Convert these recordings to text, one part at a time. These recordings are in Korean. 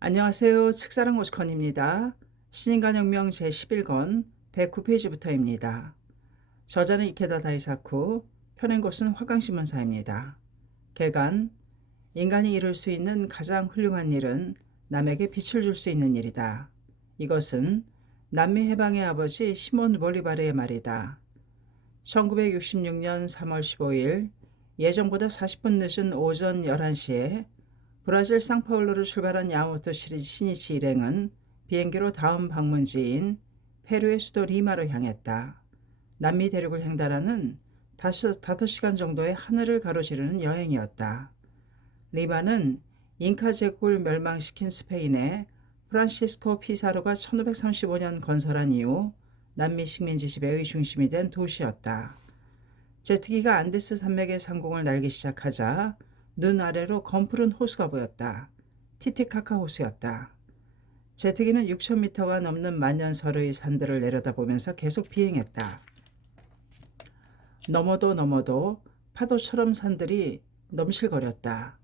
안녕하세요. 책사랑 오스컨입니다. 신인간혁명 제11권 109페이지부터입니다. 저자는 이케다 다이사쿠, 펴낸 곳은 화강신문사입니다. 개간, 인간이 이룰 수 있는 가장 훌륭한 일은 남에게 빛을 줄 수 있는 일이다. 이것은 남미 해방의 아버지 시몬 볼리바르의 말이다. 1966년 3월 15일 예정보다 40분 늦은 오전 11시에 브라질 상파울루를 출발한 야마모토 시니치 일행은 비행기로 다음 방문지인 페루의 수도 리마로 향했다. 남미 대륙을 횡단하는 5시간 정도의 하늘을 가로지르는 여행이었다. 리마는 잉카 제국을 멸망시킨 스페인의 프란시스코 피사로가 1535년 건설한 이후 남미 식민지 지배의 중심이 된 도시였다. 제트기가 안데스 산맥의 상공을 날기 시작하자 눈 아래로 검푸른 호수가 보였다. 티티카카 호수였다. 제트기는 6,000m가 넘는 만년설의 산들을 내려다보면서 계속 비행했다. 넘어도 파도처럼 산들이 넘실거렸다.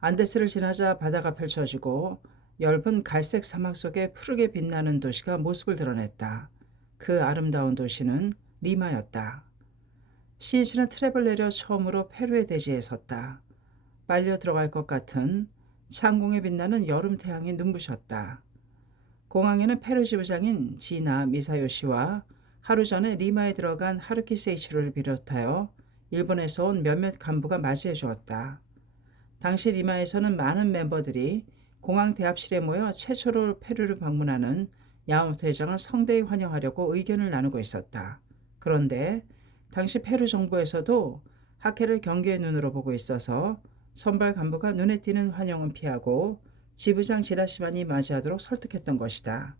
안데스를 지나자 바다가 펼쳐지고 엷은 갈색 사막 속에 푸르게 빛나는 도시가 모습을 드러냈다. 그 아름다운 도시는 리마였다. 시니치는 트랩을 내려 처음으로 페루의 대지에 섰다. 빨려 들어갈 것 같은 창공에 빛나는 여름 태양이 눈부셨다. 공항에는 페루 지부장인 지나 미사요시와 하루 전에 리마에 들어간 하루키 세이치로를 비롯하여 일본에서 온 몇몇 간부가 맞이해 주었다. 당시 리마에서는 많은 멤버들이 공항 대합실에 모여 최초로 페루를 방문하는 야마모토 회장을 성대히 환영하려고 의견을 나누고 있었다. 그런데 당시 페루 정부에서도 하케를 경계의 눈으로 보고 있어서 선발 간부가 눈에 띄는 환영은 피하고 지부장 지라시만이 맞이하도록 설득했던 것이다.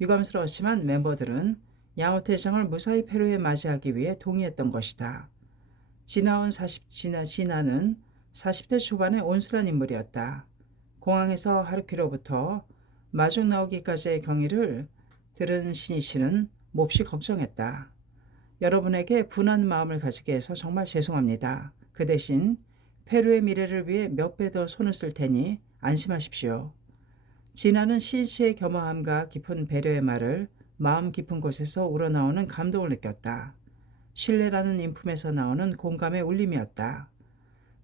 유감스러웠지만 멤버들은 야마모토 회장을 무사히 페루에 맞이하기 위해 동의했던 것이다. 지나는 40대 초반의 온순한 인물이었다. 공항에서 하루키로부터 마중 나오기까지의 경위를 들은 시니치는 몹시 걱정했다. 여러분에게 분한 마음을 가지게 해서 정말 죄송합니다. 그 대신 페루의 미래를 위해 몇 배 더 손을 쓸 테니 안심하십시오. 지나는 시니치의 겸허함과 깊은 배려의 말을 마음 깊은 곳에서 우러나오는 감동을 느꼈다. 신뢰라는 인품에서 나오는 공감의 울림이었다.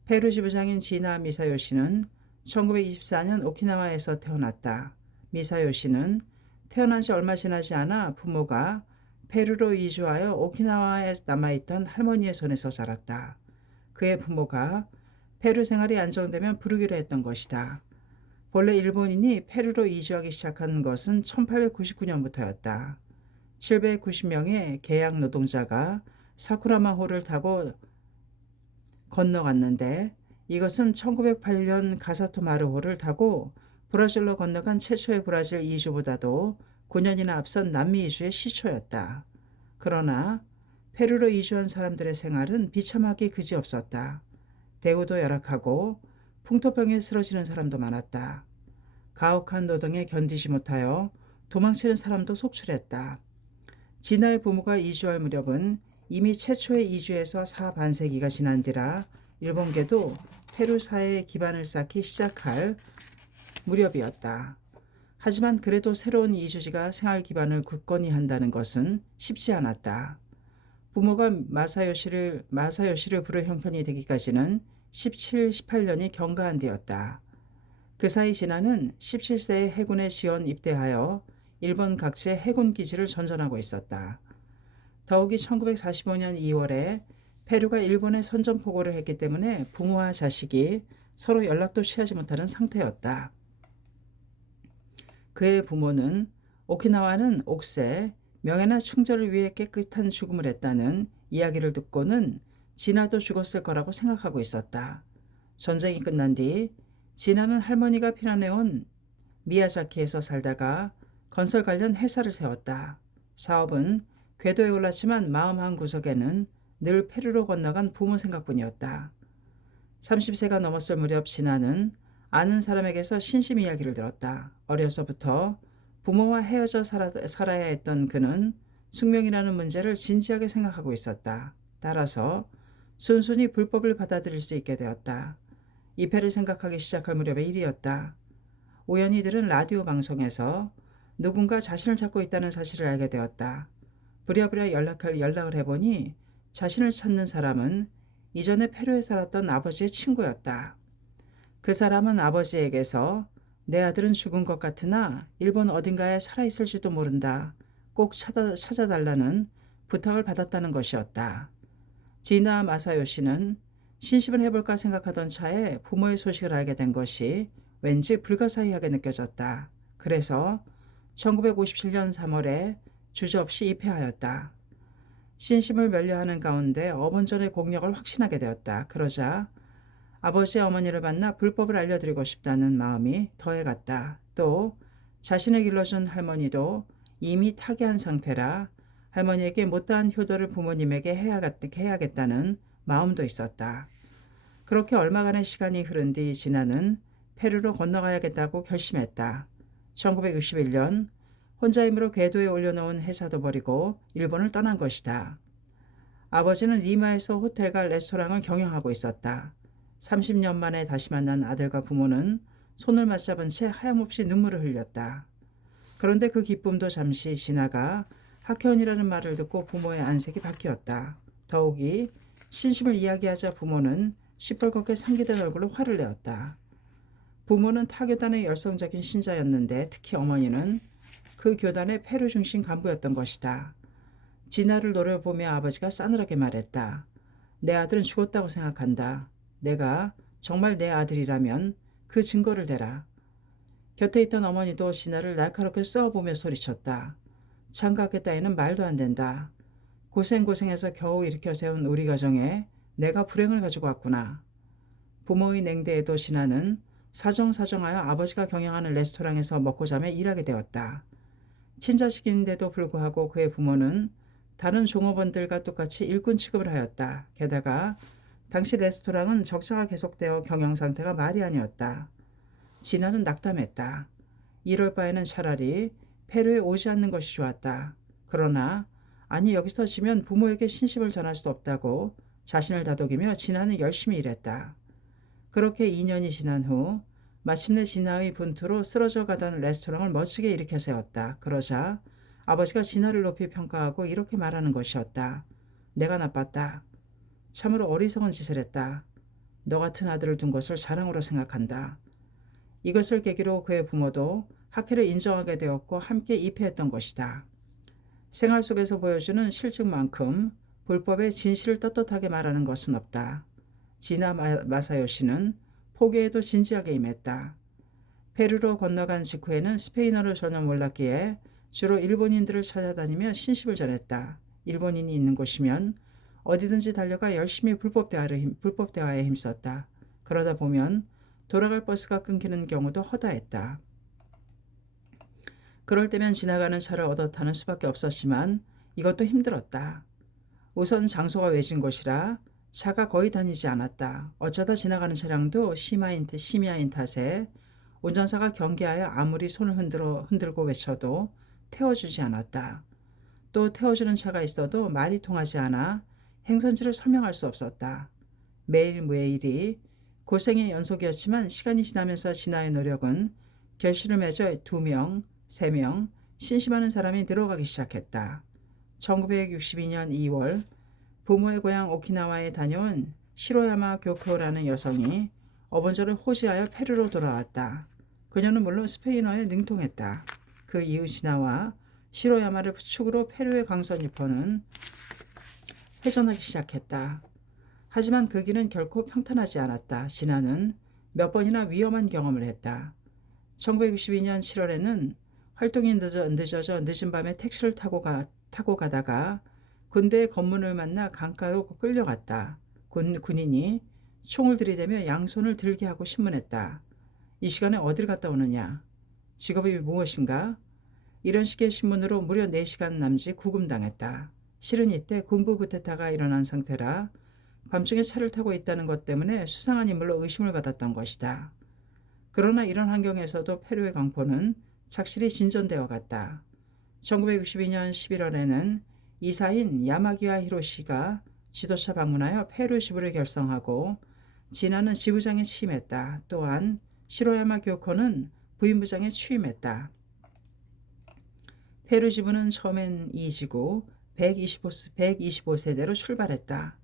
페루 지부장인 지나 미사요시는 1924년 오키나와에서 태어났다. 미사요시는 태어난 지 얼마 지나지 않아 부모가 페루로 이주하여 오키나와에 남아있던 할머니의 손에서 자랐다. 그의 부모가 페루 생활이 안정되면 부르기로 했던 것이다. 본래 일본인이 페루로 이주하기 시작한 것은 1899년부터였다. 790명의 계약 노동자가 사쿠라마호를 타고 건너갔는데 이것은 1908년 가사토마르호를 타고 브라질로 건너간 최초의 브라질 이주보다도 9년이나 앞선 남미 이주의 시초였다. 그러나 페루로 이주한 사람들의 생활은 비참하기 그지없었다. 대우도 열악하고 풍토병에 쓰러지는 사람도 많았다. 가혹한 노동에 견디지 못하여 도망치는 사람도 속출했다. 진아의 부모가 이주할 무렵은 이미 최초의 이주에서 4반세기가 지난 뒤라 일본계도 페루 사회의 기반을 쌓기 시작할 무렵이었다. 하지만 그래도 새로운 이주지가 생활 기반을 굳건히 한다는 것은 쉽지 않았다. 부모가 마사요시를 부를 형편이 되기까지는 17, 18년이 경과한 뒤였다. 그 사이 진아는 17세에 해군에 지원 입대하여 일본 각지의 해군 기지를 전전하고 있었다. 더욱이 1945년 2월에 페루가 일본에 선전포고를 했기 때문에 부모와 자식이 서로 연락도 취하지 못하는 상태였다. 그의 부모는 오키나와는 옥새, 명예나 충절을 위해 깨끗한 죽음을 했다는 이야기를 듣고는 진아도 죽었을 거라고 생각하고 있었다. 전쟁이 끝난 뒤 진아는 할머니가 피난해온 미야자키에서 살다가 건설 관련 회사를 세웠다. 사업은 궤도에 올랐지만 마음 한 구석에는 늘 페루로 건너간 부모 생각뿐이었다. 30세가 넘었을 무렵 진아는 아는 사람에게서 신심 이야기를 들었다. 어려서부터 부모와 헤어져 살아야 했던 그는 숙명이라는 문제를 진지하게 생각하고 있었다. 따라서 순순히 불법을 받아들일 수 있게 되었다. 이패를 생각하기 시작할 무렵의 일이었다. 우연히 들은 라디오 방송에서 누군가 자신을 찾고 있다는 사실을 알게 되었다. 부랴부랴 연락을 해보니 자신을 찾는 사람은 이전에 페루에 살았던 아버지의 친구였다. 그 사람은 아버지에게서 내 아들은 죽은 것 같으나 일본 어딘가에 살아있을지도 모른다. 꼭 찾아달라는 부탁을 받았다는 것이었다. 지나 마사요시는 신심을 해볼까 생각하던 차에 부모의 소식을 알게 된 것이 왠지 불가사의하게 느껴졌다. 그래서 1957년 3월에 주저없이 입회하였다. 신심을 면려하는 가운데 어번전의 공력을 확신하게 되었다. 그러자 아버지의 어머니를 만나 불법을 알려드리고 싶다는 마음이 더해갔다. 또 자신을 길러준 할머니도 이미 타계한 상태라 할머니에게 못다한 효도를 부모님에게 해야겠다는 마음도 있었다. 그렇게 얼마간의 시간이 흐른 뒤 진아는 페루로 건너가야겠다고 결심했다. 1961년 혼자 힘으로 궤도에 올려놓은 회사도 버리고 일본을 떠난 것이다. 아버지는 리마에서 호텔과 레스토랑을 경영하고 있었다. 30년 만에 다시 만난 아들과 부모는 손을 맞잡은 채 하염없이 눈물을 흘렸다. 그런데 그 기쁨도 잠시 지나가 학회원이라는 말을 듣고 부모의 안색이 바뀌었다. 더욱이 신심을 이야기하자 부모는 시뻘겋게 상기된 얼굴로 화를 내었다. 부모는 타교단의 열성적인 신자였는데 특히 어머니는 그 교단의 페루 중심 간부였던 것이다. 진아를 노려보며 아버지가 싸늘하게 말했다. 내 아들은 죽었다고 생각한다. 내가 정말 내 아들이라면 그 증거를 대라. 곁에 있던 어머니도 진아를 날카롭게 쏘아보며 소리쳤다. 장가하게 따위는 말도 안 된다. 고생해서 겨우 일으켜 세운 우리 가정에 내가 불행을 가지고 왔구나. 부모의 냉대에도 진아는 사정하여 아버지가 경영하는 레스토랑에서 먹고 자며 일하게 되었다. 친자식인데도 불구하고 그의 부모는 다른 종업원들과 똑같이 일꾼 취급을 하였다. 게다가 당시 레스토랑은 적자가 계속되어 경영 상태가 말이 아니었다. 진아는 낙담했다. 이럴 바에는 차라리 페루에 오지 않는 것이 좋았다. 그러나 아니 여기서 지면 부모에게 신심을 전할 수 없다고 자신을 다독이며 진아는 열심히 일했다. 그렇게 2년이 지난 후 마침내 진아의 분투로 쓰러져 가던 레스토랑을 멋지게 일으켜 세웠다. 그러자 아버지가 진아를 높이 평가하고 이렇게 말하는 것이었다. 내가 나빴다. 참으로 어리석은 짓을 했다. 너 같은 아들을 둔 것을 자랑으로 생각한다. 이것을 계기로 그의 부모도 학회를 인정하게 되었고 함께 입회했던 것이다. 생활 속에서 보여주는 실증만큼 불법의 진실을 떳떳하게 말하는 것은 없다. 지나 마사요시는 포교에도 진지하게 임했다. 페루로 건너간 직후에는 스페인어를 전혀 몰랐기에 주로 일본인들을 찾아다니며 신심을 전했다. 일본인이 있는 곳이면 어디든지 달려가 열심히 불법 대화에 힘썼다. 그러다 보면 돌아갈 버스가 끊기는 경우도 허다했다. 그럴 때면 지나가는 차를 얻어 타는 수밖에 없었지만 이것도 힘들었다. 우선 장소가 외진 곳이라 차가 거의 다니지 않았다. 어쩌다 지나가는 차량도 심야인 탓에 운전사가 경계하여 아무리 손을 흔들고 외쳐도 태워주지 않았다. 또 태워주는 차가 있어도 말이 통하지 않아 행선지를 설명할 수 없었다. 매일이 고생의 연속이었지만 시간이 지나면서 진아의 노력은 결실을 맺어 2명, 3명 신심하는 사람이 늘어가기 시작했다. 1962년 2월 부모의 고향 오키나와에 다녀온 시로야마 교코라는 여성이 어번전을 호지하여 페루로 돌아왔다. 그녀는 물론 스페인어에 능통했다. 그 이후 진아와 시로야마를 축으로 페루의 강선 유포는 회전하기 시작했다. 하지만 그 길은 결코 평탄하지 않았다. 진아는 몇 번이나 위험한 경험을 했다. 1962년 7월에는 활동이 늦어져 늦은 밤에 택시를 타고 가다가 군대의 검문을 만나 강가로 끌려갔다. 군인이 총을 들이대며 양손을 들게 하고 신문했다. 이 시간에 어딜 갔다 오느냐? 직업이 무엇인가? 이런 식의 신문으로 무려 4시간 남짓 구금당했다. 실은 이때 군부 쿠데타가 일어난 상태라 밤중에 차를 타고 있다는 것 때문에 수상한 인물로 의심을 받았던 것이다. 그러나 이런 환경에서도 페루의 강포는 착실히 진전되어 갔다. 1962년 11월에는 이사인 야마기와 히로시가 지도차 방문하여 페루 지부를 결성하고 진아는 지부장에 취임했다. 또한 시로야마 교코는 부임부장에 취임했다. 페루 지부는 처음엔 2지구 125세대로 출발했다.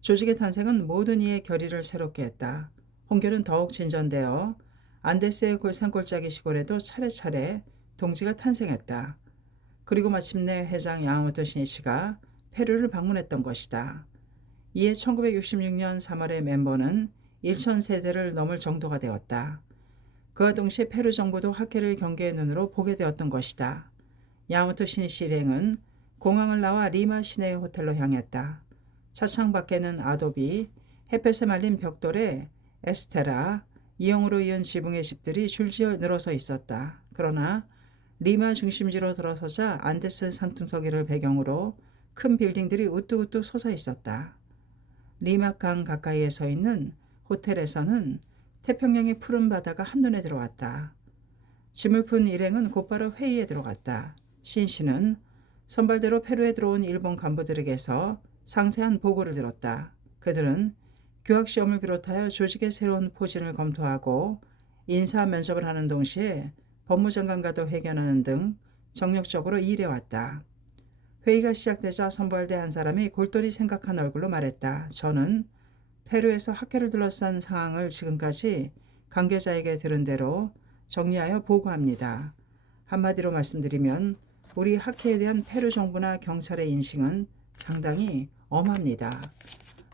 조직의 탄생은 모든 이의 결의를 새롭게 했다. 홍교는 더욱 진전되어 안데스의 산골짜기 시골에도 차례차례 동지가 탄생했다. 그리고 마침내 회장 야마모토 신이치가 페루를 방문했던 것이다. 이에 1966년 3월의 멤버는 1,000세대를 넘을 정도가 되었다. 그와 동시에 페루 정부도 학회를 경계의 눈으로 보게 되었던 것이다. 야마모토 신이치 일행은 공항을 나와 리마 시내의 호텔로 향했다. 차창 밖에는 아도비, 햇볕에 말린 벽돌에 에스테라, 이형으로 이은 지붕의 집들이 줄지어 늘어서 있었다. 그러나 리마 중심지로 들어서자 안데스 산등성이를 배경으로 큰 빌딩들이 우뚝우뚝 솟아 있었다. 리마강 가까이에 서 있는 호텔에서는 태평양의 푸른 바다가 한눈에 들어왔다. 짐을 푼 일행은 곧바로 회의에 들어갔다. 신씨는 선발대로 페루에 들어온 일본 간부들에게서 상세한 보고를 들었다. 그들은 교학시험을 비롯하여 조직의 새로운 포진을 검토하고 인사 면접을 하는 동시에 법무장관과도 회견하는 등 정력적으로 일해왔다. 회의가 시작되자 선발대 한 사람이 골똘히 생각한 얼굴로 말했다. 저는 페루에서 학회를 둘러싼 상황을 지금까지 관계자에게 들은 대로 정리하여 보고합니다. 한마디로 말씀드리면 우리 학회에 대한 페루 정부나 경찰의 인식은 상당히 엄합니다.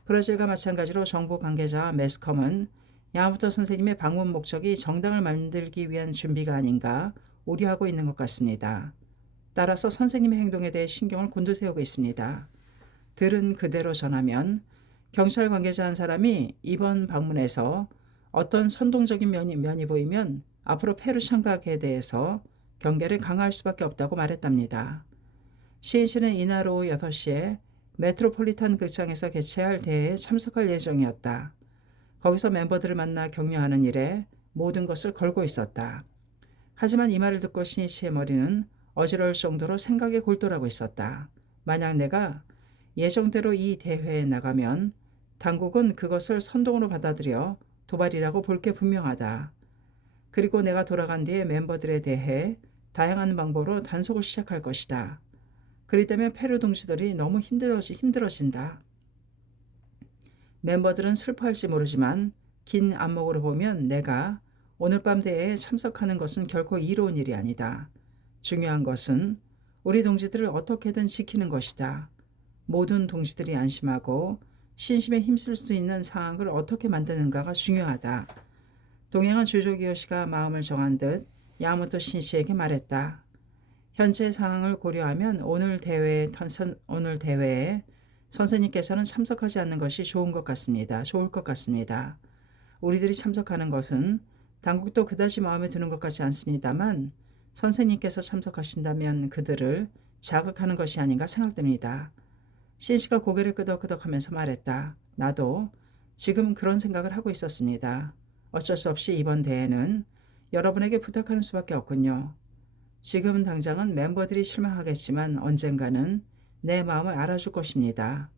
브라질과 마찬가지로 정부 관계자와 매스컴은 야마모토 선생님의 방문 목적이 정당을 만들기 위한 준비가 아닌가 우려하고 있는 것 같습니다. 따라서 선생님의 행동에 대해 신경을 곤두세우고 있습니다. 들은 그대로 전하면 경찰 관계자 한 사람이 이번 방문에서 어떤 선동적인 면이 보이면 앞으로 페루 참가에 대해서 경계를 강화할 수밖에 없다고 말했답니다. 시인씨는 이날 오후 6시에 메트로폴리탄 극장에서 개최할 대회에 참석할 예정이었다. 거기서 멤버들을 만나 격려하는 일에 모든 것을 걸고 있었다. 하지만 이 말을 듣고 시인씨의 머리는 어지러울 정도로 생각에 골똘하고 있었다. 만약 내가 예정대로 이 대회에 나가면 당국은 그것을 선동으로 받아들여 도발이라고 볼 게 분명하다. 그리고 내가 돌아간 뒤에 멤버들에 대해 다양한 방법으로 단속을 시작할 것이다. 그리 때문에 페루 동지들이 너무 힘들어진다. 멤버들은 슬퍼할지 모르지만 긴 안목으로 보면 내가 오늘 밤 대회에 참석하는 것은 결코 이로운 일이 아니다. 중요한 것은 우리 동지들을 어떻게든 지키는 것이다. 모든 동지들이 안심하고 신심에 힘쓸 수 있는 상황을 어떻게 만드는가가 중요하다. 동양한 주조기요시가 마음을 정한 듯 야마모토 신씨에게 말했다. 현재 상황을 고려하면 오늘 대회에 선생님께서는 참석하지 않는 것이 좋을 것 같습니다. 우리들이 참석하는 것은 당국도 그다지 마음에 드는 것 같지 않습니다만 선생님께서 참석하신다면 그들을 자극하는 것이 아닌가 생각됩니다. 신씨가 고개를 끄덕끄덕하면서 말했다. 나도 지금 그런 생각을 하고 있었습니다. 어쩔 수 없이 이번 대회는 여러분에게 부탁하는 수밖에 없군요. 지금 당장은 멤버들이 실망하겠지만 언젠가는 내 마음을 알아줄 것입니다.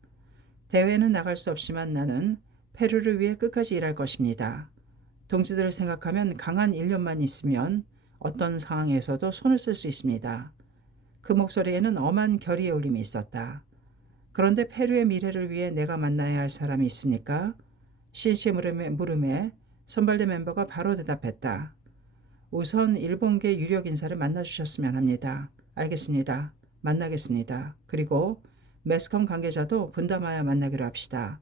대회는 나갈 수 없지만 나는 페루를 위해 끝까지 일할 것입니다. 동지들을 생각하면 강한 일념만 있으면 어떤 상황에서도 손을 쓸 수 있습니다. 그 목소리에는 엄한 결의의 울림이 있었다. 그런데 페루의 미래를 위해 내가 만나야 할 사람이 있습니까? 신씨 물음에 선발대 멤버가 바로 대답했다. 우선 일본계 유력 인사를 만나주셨으면 합니다. 알겠습니다. 만나겠습니다. 그리고 매스컴 관계자도 분담하여 만나기로 합시다.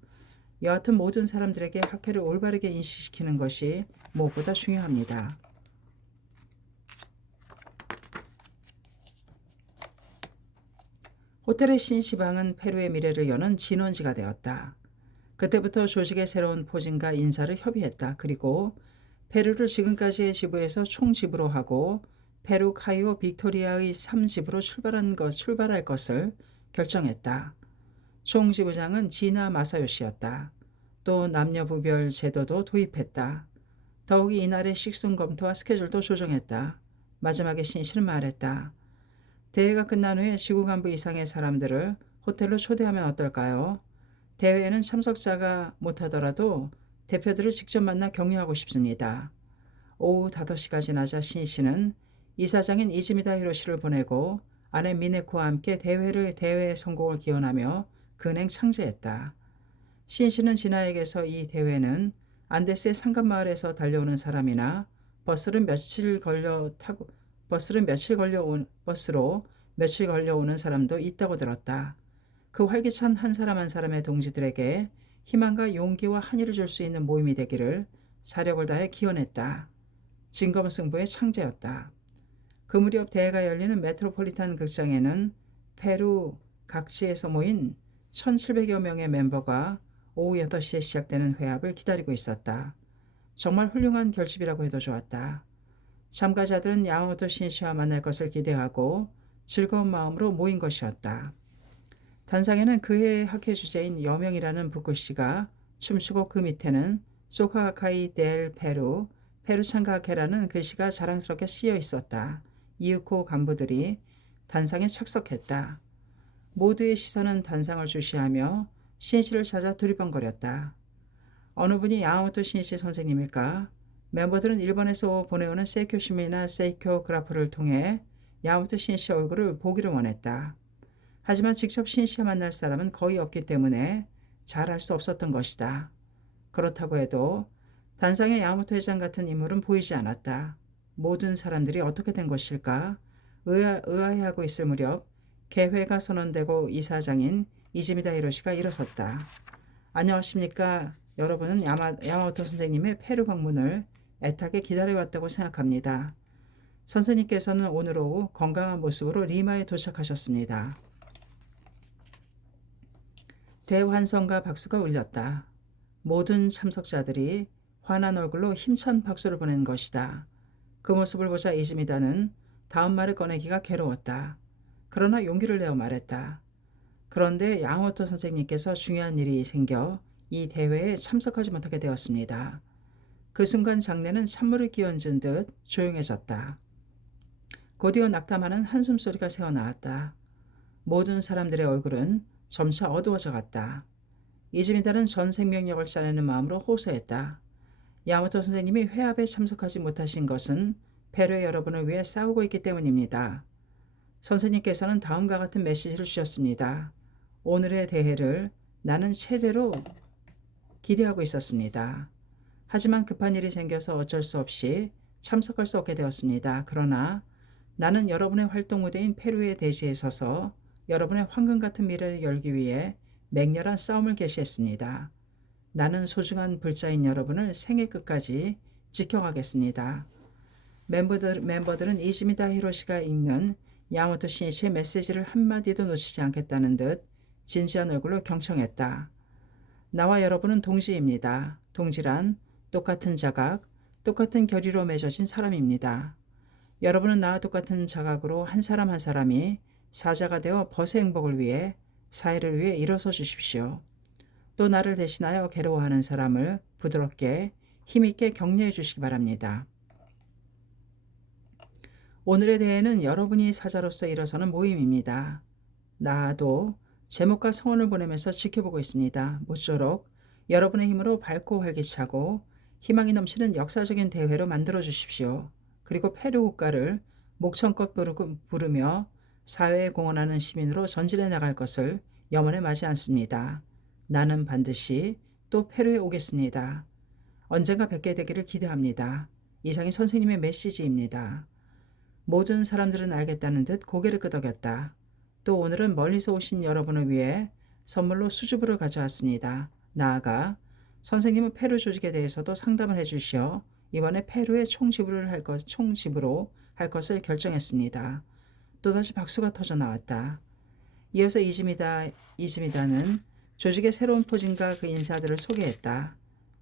여하튼 모든 사람들에게 학회를 올바르게 인식시키는 것이 무엇보다 중요합니다. 호텔의 신시방은 페루의 미래를 여는 진원지가 되었다. 그때부터 조직의 새로운 포진과 인사를 협의했다. 그리고 페루를 지금까지의 지부에서 총지부로 하고 페루 카이오 빅토리아의 3지부로 출발할 것을 결정했다. 총지부장은 지나 마사요시였다. 또 남녀부별 제도도 도입했다. 더욱이 이날의 식순 검토와 스케줄도 조정했다. 마지막에 신씨는 말했다. 대회가 끝난 후에 지구 간부 이상의 사람들을 호텔로 초대하면 어떨까요? 대회에는 참석자가 못하더라도 대표들을 직접 만나 격려하고 싶습니다. 오후 5시가 지나자 신씨는 이사장인 이즈미다 히로시를 보내고 아내 미네코와 함께 대회 성공을 기원하며 근행 창제했다. 신씨는 진아에게서 이 대회는 안데스의 상간마을에서 달려오는 사람이나 버스로 며칠 걸려오는 사람도 있다고 들었다. 그 활기찬 한 사람 한 사람의 동지들에게 희망과 용기와 한의를 줄 수 있는 모임이 되기를 사력을 다해 기원했다. 진검승부의 창제였다. 그 무렵 대회가 열리는 메트로폴리탄 극장에는 페루 각지에서 모인 1700여 명의 멤버가 오후 8시에 시작되는 회합을 기다리고 있었다. 정말 훌륭한 결집이라고 해도 좋았다. 참가자들은 야마모토 신시와 만날 것을 기대하고 즐거운 마음으로 모인 것이었다. 단상에는 그해의 학회 주제인 여명이라는 붓글씨가 춤추고 그 밑에는 소카카이 델 페루 참가학회라는 글씨가 자랑스럽게 쓰여 있었다. 이윽고 간부들이 단상에 착석했다. 모두의 시선은 단상을 주시하며 신씨를 찾아 두리번거렸다. 어느 분이 야마모토 신씨 선생님일까? 멤버들은 일본에서 보내오는 세이쿄시미나 세이쿄그라프를 통해 야마모토 신씨 얼굴을 보기를 원했다. 하지만 직접 신씨와 만날 사람은 거의 없기 때문에 잘 알 수 없었던 것이다. 그렇다고 해도 단상에 야마모토 회장 같은 인물은 보이지 않았다. 모든 사람들이 어떻게 된 것일까? 의아해하고 있을 무렵 개회가 선언되고 이사장인 이즈미다 히로시가 일어섰다. 안녕하십니까? 여러분은 야마모토 선생님의 페루 방문을 애타게 기다려왔다고 생각합니다. 선생님께서는 오늘 오후 건강한 모습으로 리마에 도착하셨습니다. 대환성과 박수가 울렸다. 모든 참석자들이 환한 얼굴로 힘찬 박수를 보낸 것이다. 그 모습을 보자 이즈미다는 다음 말을 꺼내기가 괴로웠다. 그러나 용기를 내어 말했다. 그런데 야마모토 선생님께서 중요한 일이 생겨 이 대회에 참석하지 못하게 되었습니다. 그 순간 장내는 찬물을 끼얹은 듯 조용해졌다. 곧이어 낙담하는 한숨소리가 새어나왔다. 모든 사람들의 얼굴은 점차 어두워져 갔다. 이즈미다는 전 생명력을 짜내는 마음으로 호소했다. 야마모토 선생님이 회합에 참석하지 못하신 것은 페루의 여러분을 위해 싸우고 있기 때문입니다. 선생님께서는 다음과 같은 메시지를 주셨습니다. 오늘의 대회를 나는 최대로 기대하고 있었습니다. 하지만 급한 일이 생겨서 어쩔 수 없이 참석할 수 없게 되었습니다. 그러나 나는 여러분의 활동 무대인 페루의 대지에 서서 여러분의 황금 같은 미래를 열기 위해 맹렬한 싸움을 개시했습니다. 나는 소중한 불자인 여러분을 생애 끝까지 지켜가겠습니다. 멤버들은 이즈미다 히로시가 읽는 야마모토 신씨의 메시지를 한마디도 놓치지 않겠다는 듯 진지한 얼굴로 경청했다. 나와 여러분은 동지입니다. 동지란 똑같은 자각, 똑같은 결의로 맺어진 사람입니다. 여러분은 나와 똑같은 자각으로 한 사람 한 사람이 사자가 되어 벗의 행복을 위해 사회를 위해 일어서 주십시오. 또 나를 대신하여 괴로워하는 사람을 부드럽게 힘있게 격려해 주시기 바랍니다. 오늘의 대회는 여러분이 사자로서 일어서는 모임입니다. 나도 제목과 성원을 보내면서 지켜보고 있습니다. 모쪼록 여러분의 힘으로 밝고 활기차고 희망이 넘치는 역사적인 대회로 만들어 주십시오. 그리고 페루 국가를 목청껏 부르며 사회에 공헌하는 시민으로 전진해 나갈 것을 염원에 마지 않습니다. 나는 반드시 또 페루에 오겠습니다. 언젠가 뵙게 되기를 기대합니다. 이상이 선생님의 메시지입니다. 모든 사람들은 알겠다는 듯 고개를 끄덕였다. 또 오늘은 멀리서 오신 여러분을 위해 선물로 수줍음을 가져왔습니다. 나아가 선생님은 페루 조직에 대해서도 상담을 해주시어 이번에 페루에 총지부로 할 것을 결정했습니다. 또다시 박수가 터져 나왔다. 이어서 이즈미다는 조직의 새로운 포진과 그 인사들을 소개했다.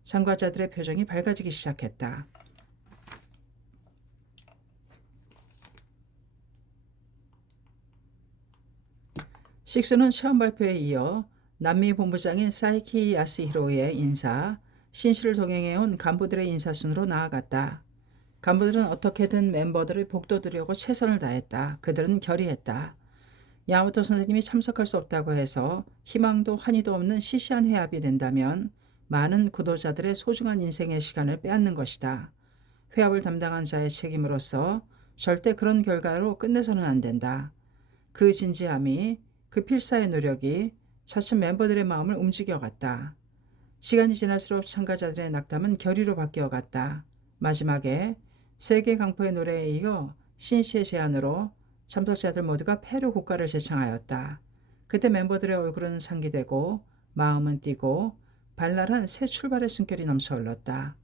참가자들의 표정이 밝아지기 시작했다. 식수는 시험 발표에 이어 남미 본부장인 사이키 야스히로의 인사, 신씨를 동행해온 간부들의 인사 순으로 나아갔다. 간부들은 어떻게든 멤버들을 복돋으려고 최선을 다했다. 그들은 결의했다. 야마모토 선생님이 참석할 수 없다고 해서 희망도 환희도 없는 시시한 회합이 된다면 많은 구도자들의 소중한 인생의 시간을 빼앗는 것이다. 폐업을 담당한 자의 책임으로서 절대 그런 결과로 끝내서는 안 된다. 그 진지함이, 그 필사의 노력이 차츰 멤버들의 마음을 움직여갔다. 시간이 지날수록 참가자들의 낙담은 결의로 바뀌어갔다. 마지막에 세계 강포의 노래에 이어 신씨의 제안으로 참석자들 모두가 페루 국가를 제창하였다. 그때 멤버들의 얼굴은 상기되고 마음은 뛰고 발랄한 새 출발의 숨결이 넘쳐 흘렀다.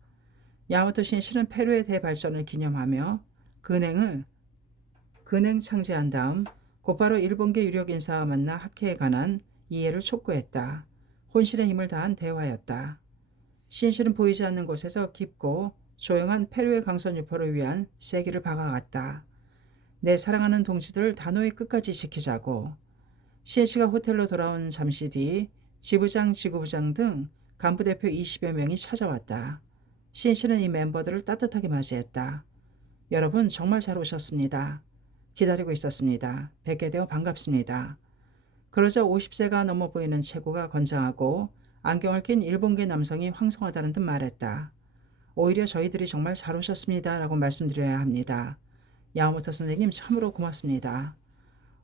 야마토 신씨는 페루의 대발전을 기념하며 근행 창제한 다음 곧바로 일본계 유력 인사와 만나 학회에 관한 이해를 촉구했다. 혼신의 힘을 다한 대화였다. 신씨는 보이지 않는 곳에서 깊고 조용한 페루의 강선 유포를 위한 세기를 박아갔다. 내 사랑하는 동지들을 단호히 끝까지 지키자고. 신씨가 호텔로 돌아온 잠시 뒤 지부장, 지구부장 등 간부대표 20여 명이 찾아왔다. 신씨는 이 멤버들을 따뜻하게 맞이했다. 여러분 정말 잘 오셨습니다. 기다리고 있었습니다. 뵙게 되어 반갑습니다. 그러자 50세가 넘어 보이는 체구가 건장하고 안경을 낀 일본계 남성이 황송하다는 듯 말했다. 오히려 저희들이 정말 잘 오셨습니다. 라고 말씀드려야 합니다. 야마모토 선생님 참으로 고맙습니다.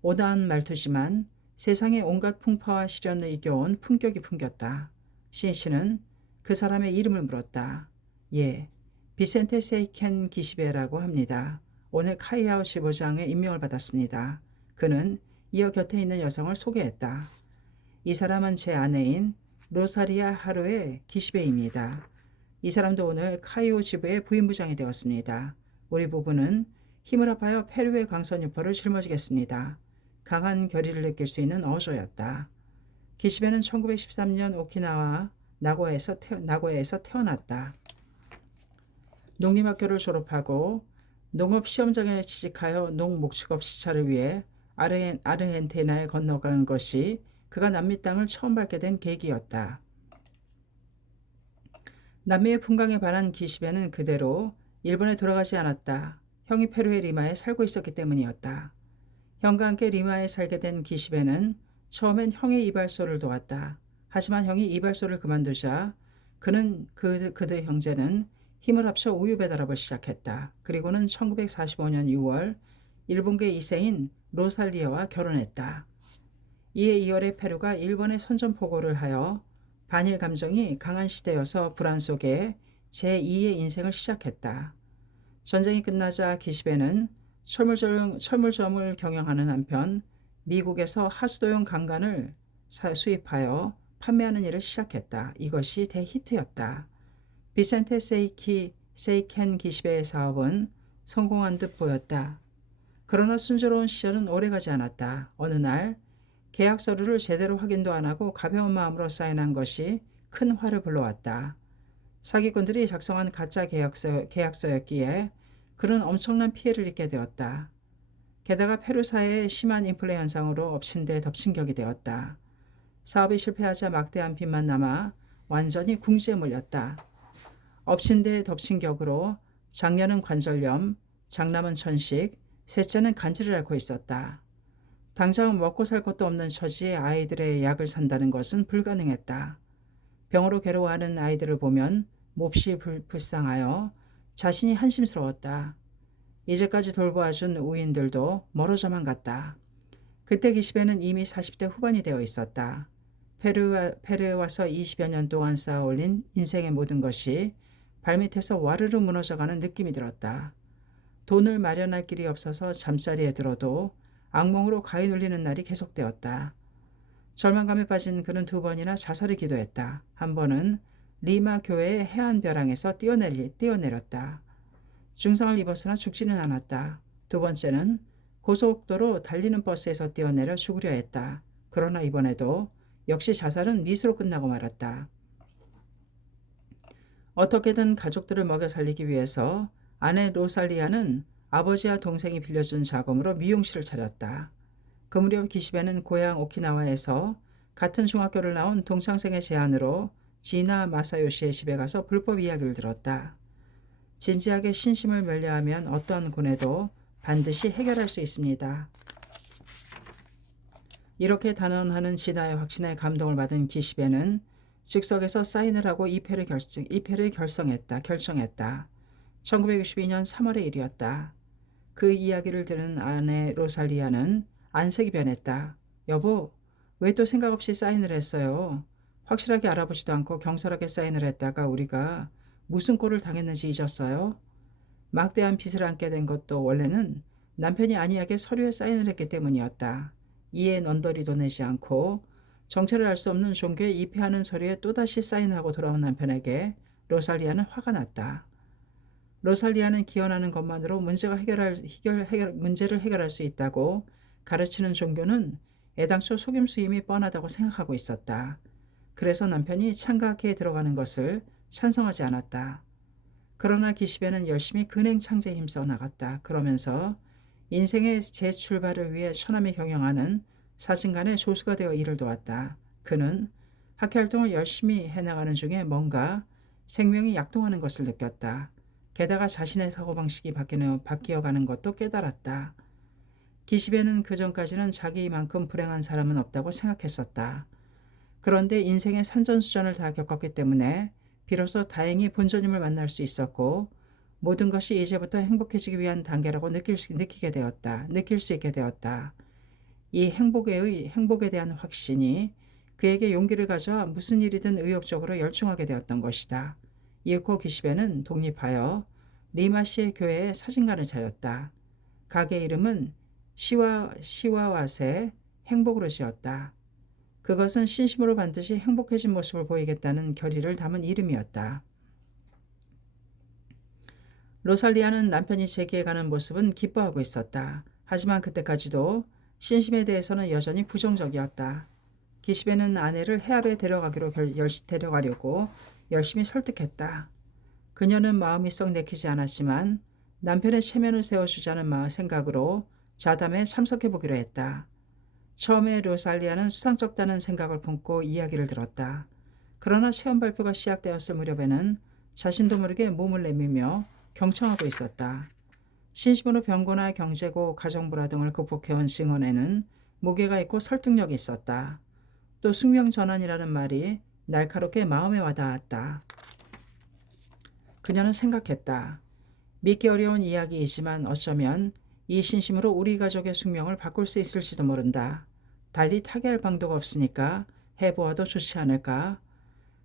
오다한 말투지만 세상의 온갖 풍파와 시련을 이겨온 품격이 풍겼다. 신씨는 그 사람의 이름을 물었다. 예, 비센테 세이켄 기시베라고 합니다. 오늘 카이아오 지부장에 임명을 받았습니다. 그는 이어 곁에 있는 여성을 소개했다. 이 사람은 제 아내인 로사리아 하루의 기시베입니다. 이 사람도 오늘 카이오 지부의 부임부장이 되었습니다. 우리 부부는 힘을 합하여 페루의 강선 유포를 짊어지겠습니다. 강한 결의를 느낄 수 있는 어조였다. 기시베는 1913년 오키나와 나고야에서 태어났다. 농림학교를 졸업하고 농업시험장에 취직하여 농목축업 시찰을 위해 아르헨티나에 건너간 것이 그가 남미 땅을 처음 밟게 된 계기였다. 남미의 풍광에 반한 기시베는 그대로 일본에 돌아가지 않았다. 형이 페루의 리마에 살고 있었기 때문이었다. 형과 함께 리마에 살게 된 기시베는 처음엔 형의 이발소를 도왔다. 하지만 형이 이발소를 그만두자 그들 형제는 힘을 합쳐 우유 배달업을 시작했다. 그리고는 1945년 6월 일본계 2세인 로살리아와 결혼했다. 이에 2월에 페루가 일본에 선전포고를 하여 반일 감정이 강한 시대여서 불안 속에 제2의 인생을 시작했다. 전쟁이 끝나자 기시베는 철물점을 경영하는 한편 미국에서 하수도용 강간을 수입하여 판매하는 일을 시작했다. 이것이 대히트였다. 비센테 세이켄 기시베의 사업은 성공한 듯 보였다. 그러나 순조로운 시절은 오래가지 않았다. 어느 날 계약 서류를 제대로 확인도 안 하고 가벼운 마음으로 사인한 것이 큰 화를 불러왔다. 사기꾼들이 작성한 가짜 계약서였기에 그는 엄청난 피해를 입게 되었다. 게다가 페루 사회의 심한 인플레 현상으로 엎친 데 덮친 격이 되었다. 사업이 실패하자 막대한 빚만 남아 완전히 궁지에 몰렸다. 엎친 데 덮친 격으로 장녀는 관절염, 장남은 천식, 셋째는 간질을 앓고 있었다. 당장 먹고 살 것도 없는 처지에 아이들의 약을 산다는 것은 불가능했다. 병으로 괴로워하는 아이들을 보면 몹시 불쌍하여 자신이 한심스러웠다. 이제까지 돌보아준 우인들도 멀어져만 갔다. 그때 기시베는 이미 40대 후반이 되어 있었다. 페루에 와서 20여 년 동안 쌓아 올린 인생의 모든 것이 발밑에서 와르르 무너져가는 느낌이 들었다. 돈을 마련할 길이 없어서 잠자리에 들어도 악몽으로 가위 눌리는 날이 계속되었다. 절망감에 빠진 그는 2번이나 자살을 기도했다. 한 번은 리마 교회의 해안 벼랑에서 뛰어내렸다. 중상을 입었으나 죽지는 않았다. 2번째는 고속도로 달리는 버스에서 뛰어내려 죽으려 했다. 그러나 이번에도 역시 자살은 미수로 끝나고 말았다. 어떻게든 가족들을 먹여 살리기 위해서 아내 로살리아는 아버지와 동생이 빌려준 자금으로 미용실을 차렸다. 그 무렵 기시베는 고향 오키나와에서 같은 중학교를 나온 동창생의 제안으로 지나 마사요시의 집에 가서 불법 이야기를 들었다. 진지하게 신심을 멸려하면 어떠한 고뇌도 반드시 해결할 수 있습니다. 이렇게 단언하는 진아의 확신에 감동을 받은 기시베는 즉석에서 사인을 하고 입회를 결정했다. 1962년 3월의 일이었다. 그 이야기를 들은 아내 로살리아는 안색이 변했다. 여보, 왜 또 생각 없이 사인을 했어요? 확실하게 알아보지도 않고 경솔하게 사인을 했다가 우리가 무슨 꼴을 당했는지 잊었어요? 막대한 빚을 안게 된 것도 원래는 남편이 안이하게 서류에 사인을 했기 때문이었다. 이에 넌더리도 내지 않고 정체를 알 수 없는 종교에 입회하는 서류에 또다시 사인하고 돌아온 남편에게 로살리아는 화가 났다. 로살리아는 기원하는 것만으로 문제를 해결할 수 있다고 가르치는 종교는 애당초 속임수임이 뻔하다고 생각하고 있었다. 그래서 남편이 창가학회에 들어가는 것을 찬성하지 않았다. 그러나 기시배는 열심히 근행 창제에 힘써 나갔다. 그러면서 인생의 재출발을 위해 처남이 경영하는 사진관의 조수가 되어 일을 도왔다. 그는 학회활동을 열심히 해나가는 중에 뭔가 생명이 약동하는 것을 느꼈다. 게다가 자신의 사고방식이 바뀌어가는 것도 깨달았다. 기시배는 그전까지는 자기만큼 불행한 사람은 없다고 생각했었다. 그런데 인생의 산전수전을 다 겪었기 때문에 비로소 다행히 본전임을 만날 수 있었고 모든 것이 이제부터 행복해지기 위한 단계라고 느낄 수 있게 되었다. 이 행복에 대한 확신이 그에게 용기를 가져와 무슨 일이든 의욕적으로 열중하게 되었던 것이다. 이윽고 기시배는 독립하여 리마시의 교회에 사진관을 차렸다. 가게 이름은 시와왓의 행복으로 지었다. 그것은 신심으로 반드시 행복해진 모습을 보이겠다는 결의를 담은 이름이었다. 로살리아는 남편이 재기해가는 모습은 기뻐하고 있었다. 하지만 그때까지도 신심에 대해서는 여전히 부정적이었다. 기시배는 아내를 해합에 데려가려고 열심히 설득했다. 그녀는 마음이 썩 내키지 않았지만 남편의 체면을 세워주자는 생각으로 자담에 참석해보기로 했다. 처음에 로살리아는 수상쩍다는 생각을 품고 이야기를 들었다. 그러나 시험 발표가 시작되었을 무렵에는 자신도 모르게 몸을 내밀며 경청하고 있었다. 신심으로 병고나 경제고 가정불화 등을 극복해온 증언에는 무게가 있고 설득력이 있었다. 또 숙명전환이라는 말이 날카롭게 마음에 와닿았다. 그녀는 생각했다. 믿기 어려운 이야기이지만 어쩌면 이 신심으로 우리 가족의 숙명을 바꿀 수 있을지도 모른다. 달리 타개할 방도가 없으니까 해보아도 좋지 않을까.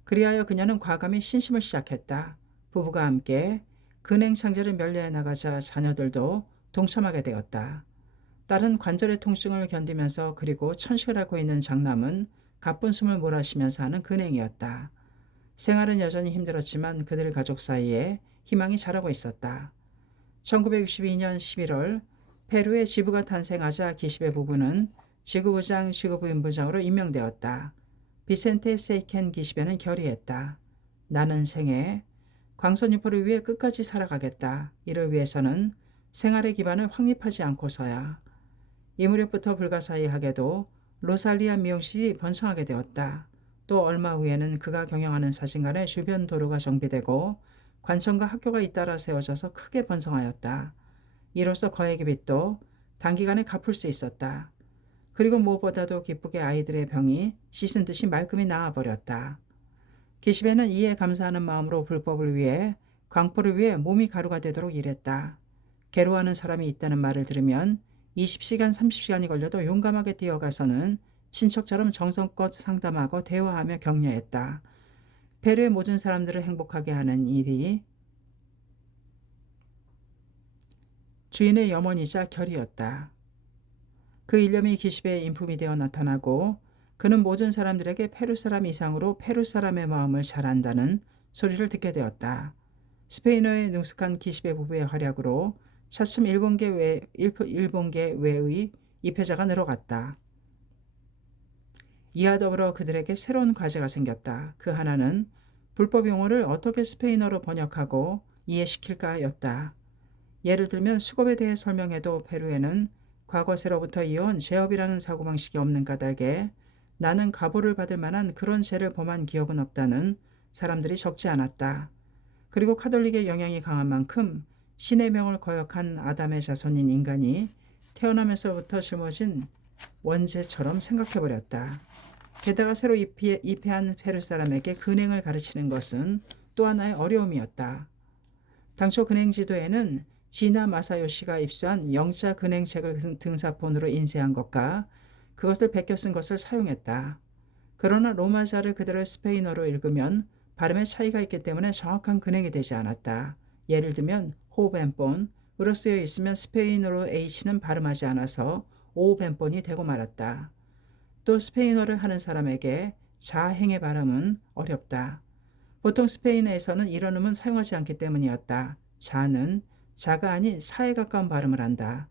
그리하여 그녀는 과감히 신심을 시작했다. 부부가 함께 근행창제를 면례해 나가자 자녀들도 동참하게 되었다. 딸은 관절의 통증을 견디면서 그리고 천식을 하고 있는 장남은 가쁜 숨을 몰아쉬면서 하는 근행이었다. 생활은 여전히 힘들었지만 그들 가족 사이에 희망이 자라고 있었다. 1962년 11월 페루의 지부가 탄생하자 기시베 부부는 지구부장 지구부인부장으로 임명되었다. 비센테 세이켄 기시베는 결의했다. 나는 생애 광선 유포를 위해 끝까지 살아가겠다. 이를 위해서는 생활의 기반을 확립하지 않고서야. 이 무렵부터 불가사의하게도 로살리아 미용실이 번성하게 되었다. 또 얼마 후에는 그가 경영하는 사진관의 주변 도로가 정비되고 관청과 학교가 잇따라 세워져서 크게 번성하였다. 이로써 거액의 빚도 단기간에 갚을 수 있었다. 그리고 무엇보다도 기쁘게 아이들의 병이 씻은 듯이 말끔히 나아버렸다. 기시배는 이에 감사하는 마음으로 불법을 위해 광포를 위해 몸이 가루가 되도록 일했다. 괴로워하는 사람이 있다는 말을 들으면 20시간 30시간이 걸려도 용감하게 뛰어가서는 친척처럼 정성껏 상담하고 대화하며 격려했다. 페루의 모든 사람들을 행복하게 하는 일이 주인의 염원이자 결이었다. 그 일념이 기시배의 인품이 되어 나타나고 그는 모든 사람들에게 페루 사람 이상으로 페루 사람의 마음을 잘 안다는 소리를 듣게 되었다. 스페인어에 능숙한 기시배 부부의 활약으로 차츰 일본계 외의 입회자가 늘어갔다. 이와 더불어 그들에게 새로운 과제가 생겼다. 그 하나는 불법 용어를 어떻게 스페인어로 번역하고 이해시킬까였다. 예를 들면 수급에 대해 설명해도 페루에는 과거세로부터 이어온 제업이라는 사고방식이 없는 까닭에 나는 가보를 받을 만한 그런 죄를 범한 기억은 없다는 사람들이 적지 않았다. 그리고 카톨릭의 영향이 강한 만큼 신의 명을 거역한 아담의 자손인 인간이 태어나면서부터 짊어진 원죄처럼 생각해버렸다. 게다가 새로 입회한 페루 사람에게 근행을 가르치는 것은 또 하나의 어려움이었다. 당초 근행 지도에는 지나 마사요시가 입수한 영자 근행책을 등사본으로 인쇄한 것과 그것을 베껴 쓴 것을 사용했다. 그러나 로마자를 그대로 스페인어로 읽으면 발음의 차이가 있기 때문에 정확한 근행이 되지 않았다. 예를 들면 호벤본으로 쓰여 있으면 스페인어로 H는 발음하지 않아서 오벤본이 되고 말았다. 또 스페인어를 하는 사람에게 자행의 발음은 어렵다. 보통 스페인어에서는 이런 음은 사용하지 않기 때문이었다. 자는 자가 아닌 사에 가까운 발음을 한다.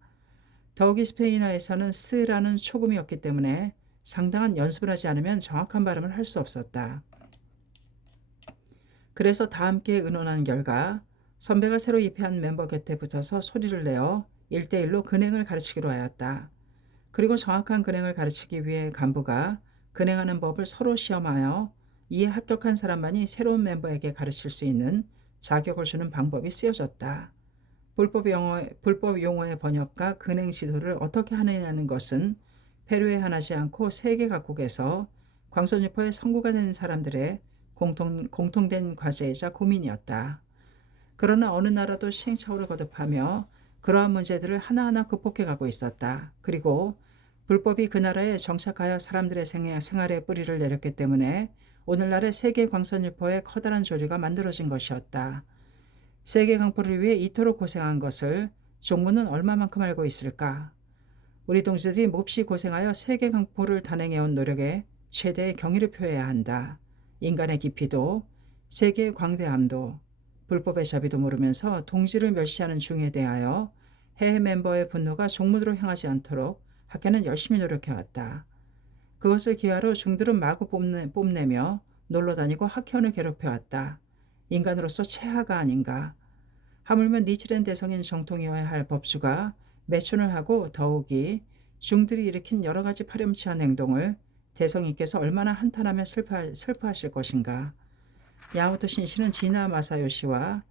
더욱이 스페인어에서는 스라는 초금이었기 때문에 상당한 연습을 하지 않으면 정확한 발음을 할 수 없었다. 그래서 다 함께 의논한 결과 선배가 새로 입회한 멤버 곁에 붙어서 소리를 내어 1대1로 근행을 가르치기로 하였다. 그리고 정확한 근행을 가르치기 위해 간부가 근행하는 법을 서로 시험하여 이에 합격한 사람만이 새로운 멤버에게 가르칠 수 있는 자격을 주는 방법이 쓰여졌다. 불법 용어의 번역과 근행 지도를 어떻게 하느냐는 것은 페루에 한하지 않고 세계 각국에서 광선유포의 선구가 된 사람들의 공통된 과제이자 고민이었다. 그러나 어느 나라도 시행착오를 거듭하며 그러한 문제들을 하나하나 극복해가고 있었다. 그리고 불법이 그 나라에 정착하여 사람들의 생활에 뿌리를 내렸기 때문에 오늘날의 세계 광선유포의 커다란 조류가 만들어진 것이었다. 세계 강포를 위해 이토록 고생한 것을 종무는 얼마만큼 알고 있을까? 우리 동지들이 몹시 고생하여 세계 강포를 단행해온 노력에 최대의 경의를 표해야 한다. 인간의 깊이도 세계의 광대함도 불법의 자비도 모르면서 동지를 멸시하는 중에 대하여 해외 멤버의 분노가 종무들로 향하지 않도록 학교는 열심히 노력해왔다. 그것을 기하로 중들은 마구 뽐내며 놀러다니고 학회원을 괴롭혀왔다. 인간으로서 최하가 아닌가. 하물며 니치렌 대성인 정통이어야 할 법주가 매춘을 하고 더욱이 중들이 일으킨 여러 가지 파렴치한 행동을 대성이께서 얼마나 한탄하며 슬퍼하실 것인가. 야마토 신씨는 지나 마사요시와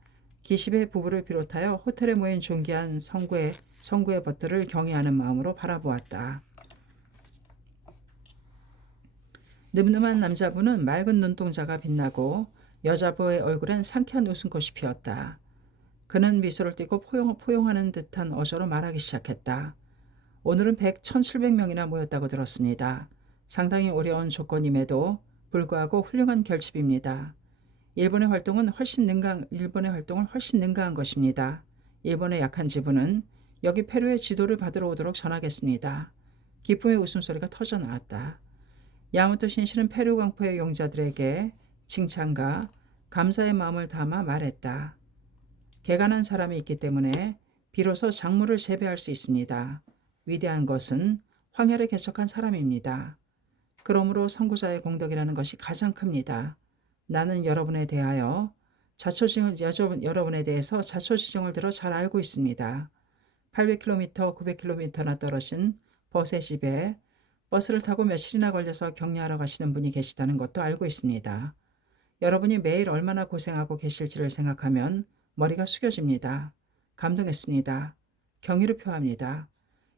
기시베 부부를 비롯하여 호텔에 모인 존귀한 성구의 벗들을 경외하는 마음으로 바라보았다. 늠름한 남자부는 맑은 눈동자가 빛나고 여자부의 얼굴엔 상쾌한 웃음꽃이 피었다. 그는 미소를 띠고 포용하는 듯한 어조로 말하기 시작했다. 오늘은 1700명이나 모였다고 들었습니다. 상당히 어려운 조건임에도 불구하고 훌륭한 결집입니다. 일본의 활동을 훨씬 능가한 것입니다. 일본의 약한 지부는 여기 페루의 지도를 받으러 오도록 전하겠습니다. 기쁨의 웃음소리가 터져 나왔다. 야마토 신씨는 페루 광포의 용자들에게 칭찬과 감사의 마음을 담아 말했다. 개간한 사람이 있기 때문에 비로소 작물을 재배할 수 있습니다. 위대한 것은 황야를 개척한 사람입니다. 그러므로 선구자의 공덕이라는 것이 가장 큽니다. 나는 여러분에 대해서 자초지종을 들어 잘 알고 있습니다. 800km, 900km나 떨어진 버스의 집에 버스를 타고 며칠이나 걸려서 격려하러 가시는 분이 계시다는 것도 알고 있습니다. 여러분이 매일 얼마나 고생하고 계실지를 생각하면 머리가 숙여집니다. 감동했습니다. 경의를 표합니다.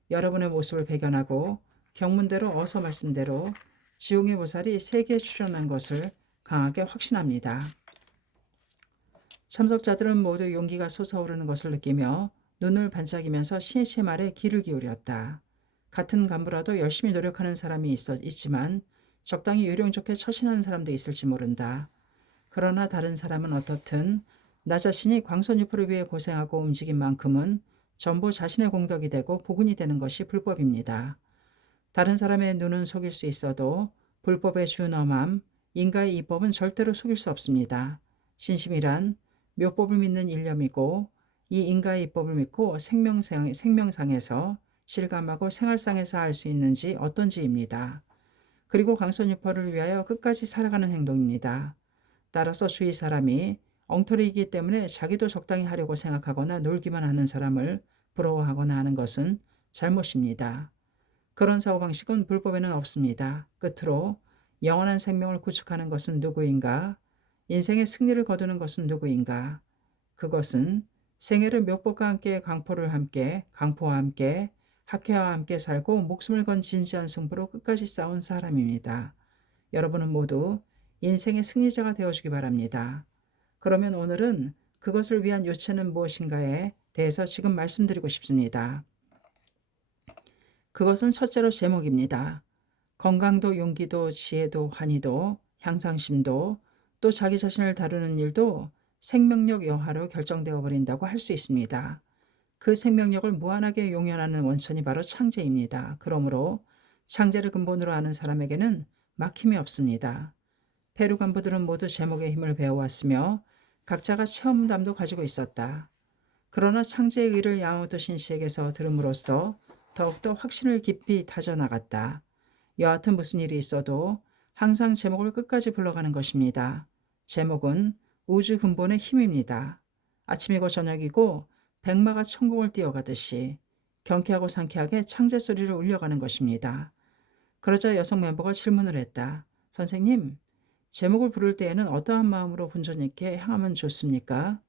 여러분의 모습을 배견하고 경문대로 어서 말씀대로 지옥의 보살이 세계에 출현한 것을 강하게 확신합니다. 참석자들은 모두 용기가 솟아오르는 것을 느끼며 눈을 반짝이면서 신씨의 말에 귀를 기울였다. 같은 간부라도 열심히 노력하는 사람이 있지만 적당히 요령 좋게 처신하는 사람도 있을지 모른다. 그러나 다른 사람은 어떻든 나 자신이 광선유포를 위해 고생하고 움직인 만큼은 전부 자신의 공덕이 되고 복운이 되는 것이 불법입니다. 다른 사람의 눈은 속일 수 있어도 불법의 준엄함, 인가의 이법은 절대로 속일 수 없습니다. 신심이란 묘법을 믿는 일념이고 이 인가의 이법을 믿고 생명상에서 실감하고 생활상에서 할 수 있는지 어떤지입니다. 그리고 광선유포를 위하여 끝까지 살아가는 행동입니다. 따라서 주위 사람이 엉터리이기 때문에 자기도 적당히 하려고 생각하거나 놀기만 하는 사람을 부러워하거나 하는 것은 잘못입니다. 그런 사고방식은 불법에는 없습니다. 끝으로 영원한 생명을 구축하는 것은 누구인가? 인생의 승리를 거두는 것은 누구인가? 그것은 생애를 묘법과 함께 강포와 함께 학회와 함께 살고 목숨을 건 진지한 승부로 끝까지 싸운 사람입니다. 여러분은 모두 인생의 승리자가 되어주기 바랍니다. 그러면 오늘은 그것을 위한 요체는 무엇인가에 대해서 지금 말씀드리고 싶습니다. 그것은 첫째로 제목입니다. 건강도 용기도 지혜도 환희도 향상심도 또 자기 자신을 다루는 일도 생명력 여하로 결정되어 버린다고 할 수 있습니다. 그 생명력을 무한하게 용연하는 원천이 바로 창제입니다. 그러므로 창제를 근본으로 아는 사람에게는 막힘이 없습니다. 페루 간부들은 모두 제목의 힘을 배워왔으며 각자가 체험담도 가지고 있었다. 그러나 창제의 의를 야마모토 신씨에게서 들음으로써 더욱더 확신을 깊이 다져나갔다. 여하튼 무슨 일이 있어도 항상 제목을 끝까지 불러가는 것입니다. 제목은 우주 근본의 힘입니다. 아침이고 저녁이고 백마가 천공을 뛰어가듯이 경쾌하고 상쾌하게 창제 소리를 울려가는 것입니다. 그러자 여성 멤버가 질문을 했다. 선생님, 제목을 부를 때에는 어떠한 마음으로 본전님께 향하면 좋습니까?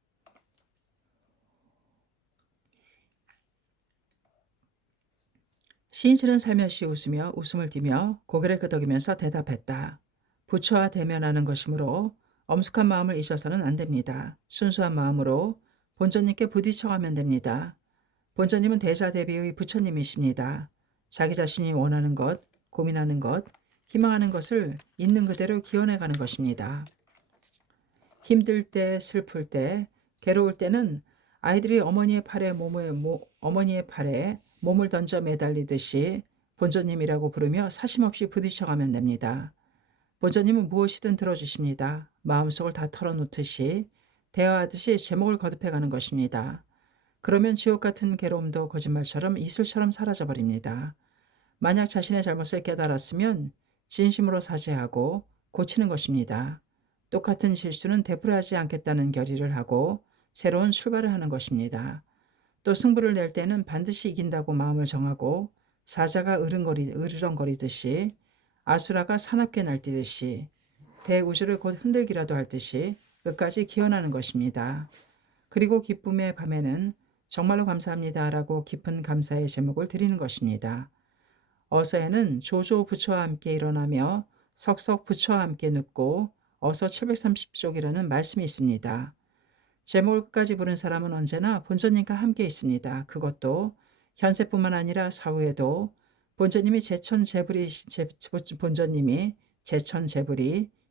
시인실은 살며시 웃으며 웃음을 띠며 고개를 끄덕이면서 대답했다. 부처와 대면하는 것이므로 엄숙한 마음을 잊어서는 안 됩니다. 순수한 마음으로 본전님께 부딪혀가면 됩니다. 본전님은 대자대비의 부처님이십니다. 자기 자신이 원하는 것, 고민하는 것, 희망하는 것을 있는 그대로 기원해가는 것입니다. 힘들 때, 슬플 때, 괴로울 때는 아이들이 어머니의 팔에 몸을 던져 매달리듯이 본전님이라고 부르며 사심없이 부딪혀가면 됩니다. 본전님은 무엇이든 들어주십니다. 마음속을 다 털어놓듯이 대화하듯이 제목을 거듭해가는 것입니다. 그러면 지옥 같은 괴로움도 거짓말처럼 이슬처럼 사라져버립니다. 만약 자신의 잘못을 깨달았으면 진심으로 사죄하고 고치는 것입니다. 똑같은 실수는 되풀이하지 않겠다는 결의를 하고 새로운 출발을 하는 것입니다. 또 승부를 낼 때는 반드시 이긴다고 마음을 정하고 사자가 으르렁거리듯이 아수라가 사납게 날뛰듯이 대우주를 곧 흔들기라도 할 듯이 끝까지 기원하는 것입니다. 그리고 기쁨의 밤에는 정말로 감사합니다라고 깊은 감사의 제목을 드리는 것입니다. 어서에는 조조 부처와 함께 일어나며 석석 부처와 함께 눕고 어서 730쪽이라는 말씀이 있습니다. 제목을 끝까지 부른 사람은 언제나 본전님과 함께 있습니다. 그것도 현세뿐만 아니라 사후에도 본전님이 제천제불이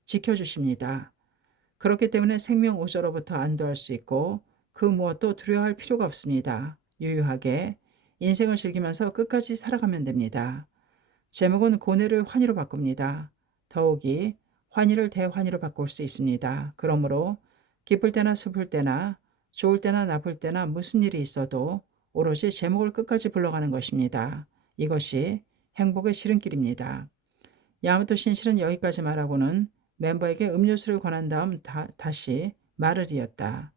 지켜주십니다. 그렇기 때문에 생명오조로부터 안도할 수 있고 그 무엇도 두려워할 필요가 없습니다. 유유하게 인생을 즐기면서 끝까지 살아가면 됩니다. 제목은 고뇌를 환희로 바꿉니다. 더욱이 환희를 대환희로 바꿀 수 있습니다. 그러므로 기쁠 때나 슬플 때나 좋을 때나 나쁠 때나 무슨 일이 있어도 오로지 제목을 끝까지 불러가는 것입니다. 이것이 행복의 지름길입니다. 야마토 신실은 여기까지 말하고는 멤버에게 음료수를 권한 다음 다시 말을 이었다.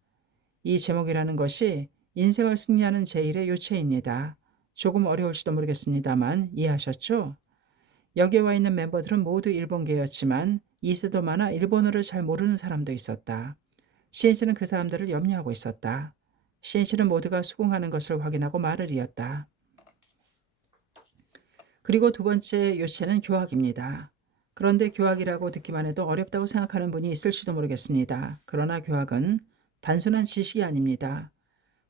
이 제목이라는 것이 인생을 승리하는 제1의 요체입니다. 조금 어려울지도 모르겠습니다만 이해하셨죠? 여기에 와 있는 멤버들은 모두 일본계였지만 이세도 많아 일본어를 잘 모르는 사람도 있었다. 시엔시는 그 사람들을 염려하고 있었다. 시엔시는 모두가 수긍하는 것을 확인하고 말을 이었다. 그리고 두 번째 요체는 교학입니다. 그런데 교학이라고 듣기만 해도 어렵다고 생각하는 분이 있을지도 모르겠습니다. 그러나 교학은 단순한 지식이 아닙니다.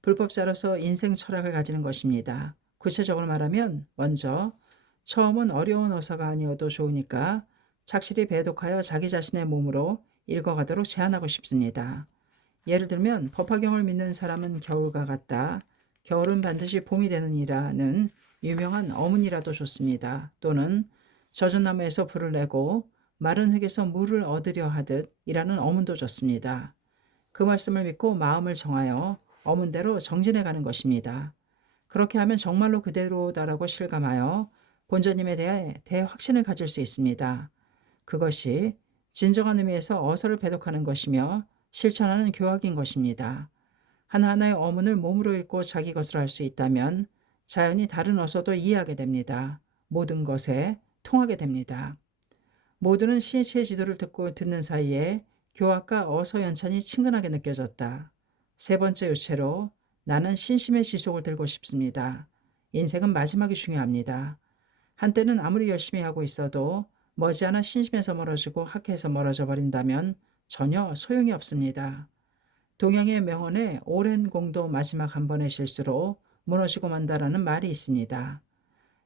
불법자로서 인생 철학을 가지는 것입니다. 구체적으로 말하면 먼저 처음은 어려운 어사가 아니어도 좋으니까 착실히 배독하여 자기 자신의 몸으로 읽어가도록 제안하고 싶습니다. 예를 들면 법화경을 믿는 사람은 겨울과 같다. 겨울은 반드시 봄이 되느니라는 유명한 어문이라도 좋습니다. 또는 젖은 나무에서 불을 내고 마른 흙에서 물을 얻으려 하듯 이라는 어문도 좋습니다. 그 말씀을 믿고 마음을 정하여 어문대로 정진해 가는 것입니다. 그렇게 하면 정말로 그대로다라고 실감하여 본전님에 대해 대확신을 가질 수 있습니다. 그것이 진정한 의미에서 어서를 배독하는 것이며 실천하는 교학인 것입니다. 하나하나의 어문을 몸으로 읽고 자기 것으로 할 수 있다면 자연히 다른 어서도 이해하게 됩니다. 모든 것에 통하게 됩니다. 모두는 신시의 지도를 듣는 사이에 교학과 어서 연찬이 친근하게 느껴졌다. 세 번째 요체로 나는 신심의 지속을 들고 싶습니다. 인생은 마지막이 중요합니다. 한때는 아무리 열심히 하고 있어도 머지않아 신심에서 멀어지고 학회에서 멀어져 버린다면 전혀 소용이 없습니다. 동양의 명언에 오랜 공도 마지막 한 번의 실수로 무너지고 만다라는 말이 있습니다.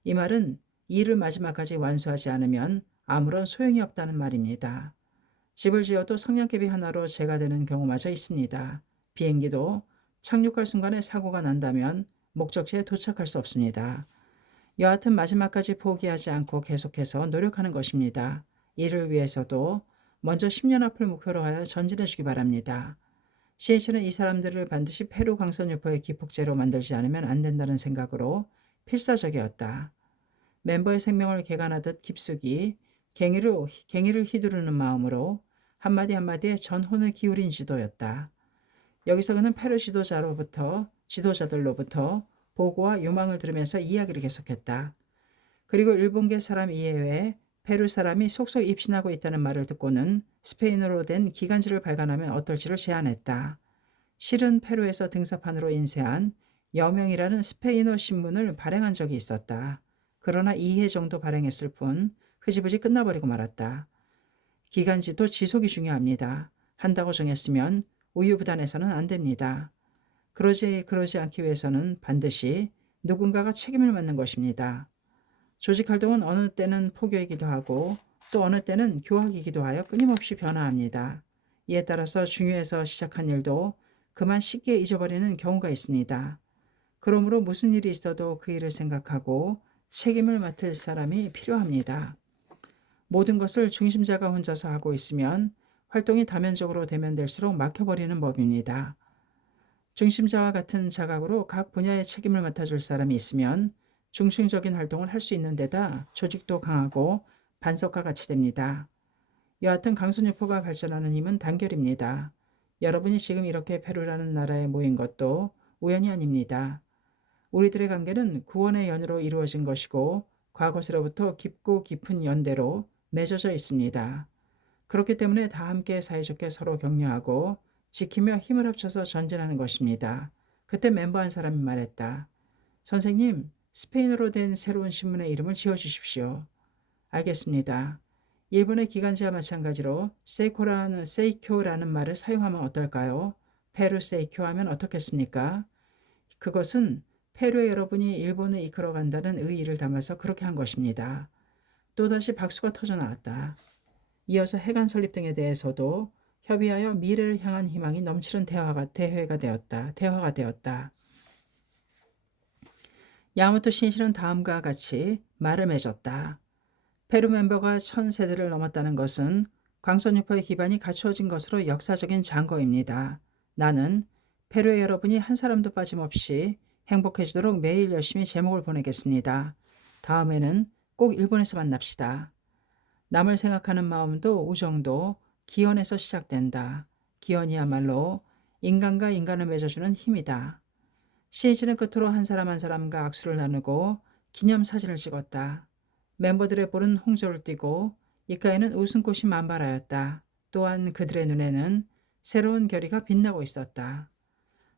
이 말은 일을 마지막까지 완수하지 않으면 아무런 소용이 없다는 말입니다. 집을 지어도 성냥개비 하나로 재가 되는 경우마저 있습니다. 비행기도 착륙할 순간에 사고가 난다면 목적지에 도착할 수 없습니다. 여하튼 마지막까지 포기하지 않고 계속해서 노력하는 것입니다. 이를 위해서도 먼저 10년 앞을 목표로 하여 전진해 주기 바랍니다. CH는 이 사람들을 반드시 페루 강선유포의 기폭제로 만들지 않으면 안 된다는 생각으로 필사적이었다. 멤버의 생명을 개간하듯 깊숙이 갱이를 휘두르는 마음으로 한마디 한마디에 전혼을 기울인 지도였다. 여기서 그는 페루 지도자들로부터 보고와 요망을 들으면서 이야기를 계속했다. 그리고 일본계 사람 이외에 페루 사람이 속속 입신하고 있다는 말을 듣고는 스페인어로 된 기간지를 발간하면 어떨지를 제안했다. 실은 페루에서 등사판으로 인쇄한 여명이라는 스페인어 신문을 발행한 적이 있었다. 그러나 2회 정도 발행했을 뿐 흐지부지 끝나버리고 말았다. 기간지도 지속이 중요합니다. 한다고 정했으면 우유부단해서는 안 됩니다. 그러지 않기 위해서는 반드시 누군가가 책임을 맡는 것입니다. 조직 활동은 어느 때는 포교이기도 하고 또 어느 때는 교학이기도 하여 끊임없이 변화합니다. 이에 따라서 중요해서 시작한 일도 그만 쉽게 잊어버리는 경우가 있습니다. 그러므로 무슨 일이 있어도 그 일을 생각하고 책임을 맡을 사람이 필요합니다. 모든 것을 중심자가 혼자서 하고 있으면 활동이 다면적으로 대면될수록 막혀버리는 법입니다. 중심자와 같은 자각으로 각 분야의 책임을 맡아줄 사람이 있으면 중심적인 활동을 할 수 있는 데다 조직도 강하고 반석과 같이 됩니다. 여하튼 강선유포가 발전하는 힘은 단결입니다. 여러분이 지금 이렇게 페루라는 나라에 모인 것도 우연이 아닙니다. 우리들의 관계는 구원의 연유로 이루어진 것이고 과거로부터 깊고 깊은 연대로 맺어져 있습니다. 그렇기 때문에 다 함께 사이좋게 서로 격려하고 지키며 힘을 합쳐서 전진하는 것입니다. 그때 멤버 한 사람이 말했다. 선생님, 스페인어로 된 새로운 신문의 이름을 지어주십시오. 알겠습니다. 일본의 기간지와 마찬가지로 세이쿄라는 말을 사용하면 어떨까요? 페루 세이쿄 하면 어떻겠습니까? 그것은 페루의 여러분이 일본을 이끌어간다는 의의를 담아서 그렇게 한 것입니다. 또다시 박수가 터져 나왔다. 이어서 해관 설립 등에 대해서도 협의하여 미래를 향한 희망이 넘치는 대화가 되었다. 야마토 신실은 다음과 같이 말을 맺었다. 페루 멤버가 1000세대를 넘었다는 것은 광선유포의 기반이 갖추어진 것으로 역사적인 장거입니다. 나는 페루의 여러분이 한 사람도 빠짐없이 행복해지도록 매일 열심히 제목을 보내겠습니다. 다음에는 꼭 일본에서 만납시다. 남을 생각하는 마음도 우정도 기원에서 시작된다. 기원이야말로 인간과 인간을 맺어주는 힘이다. 시인지는 끝으로 한 사람 한 사람과 악수를 나누고 기념사진을 찍었다. 멤버들의 볼은 홍조를 띠고 입가에는 웃음꽃이 만발하였다. 또한 그들의 눈에는 새로운 결의가 빛나고 있었다.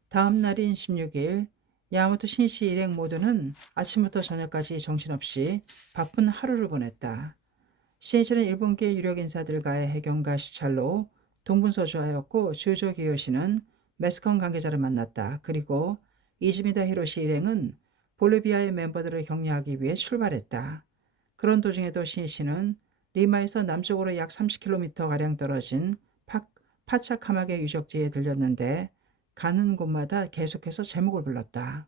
다음 날인 16일 야마토 신씨 일행 모두는 아침부터 저녁까지 정신없이 바쁜 하루를 보냈다. 시인지는 일본계 유력 인사들과의 해경과 시찰로 동분서주하였고 주조 기요시는 매스컴 관계자를 만났다. 그리고 이즈미다 히로시 일행은 볼리비아의 멤버들을 격려하기 위해 출발했다. 그런 도중에도 시인씨는 리마에서 남쪽으로 약 30km가량 떨어진 파차카마게 유적지에 들렸는데 가는 곳마다 계속해서 제목을 불렀다.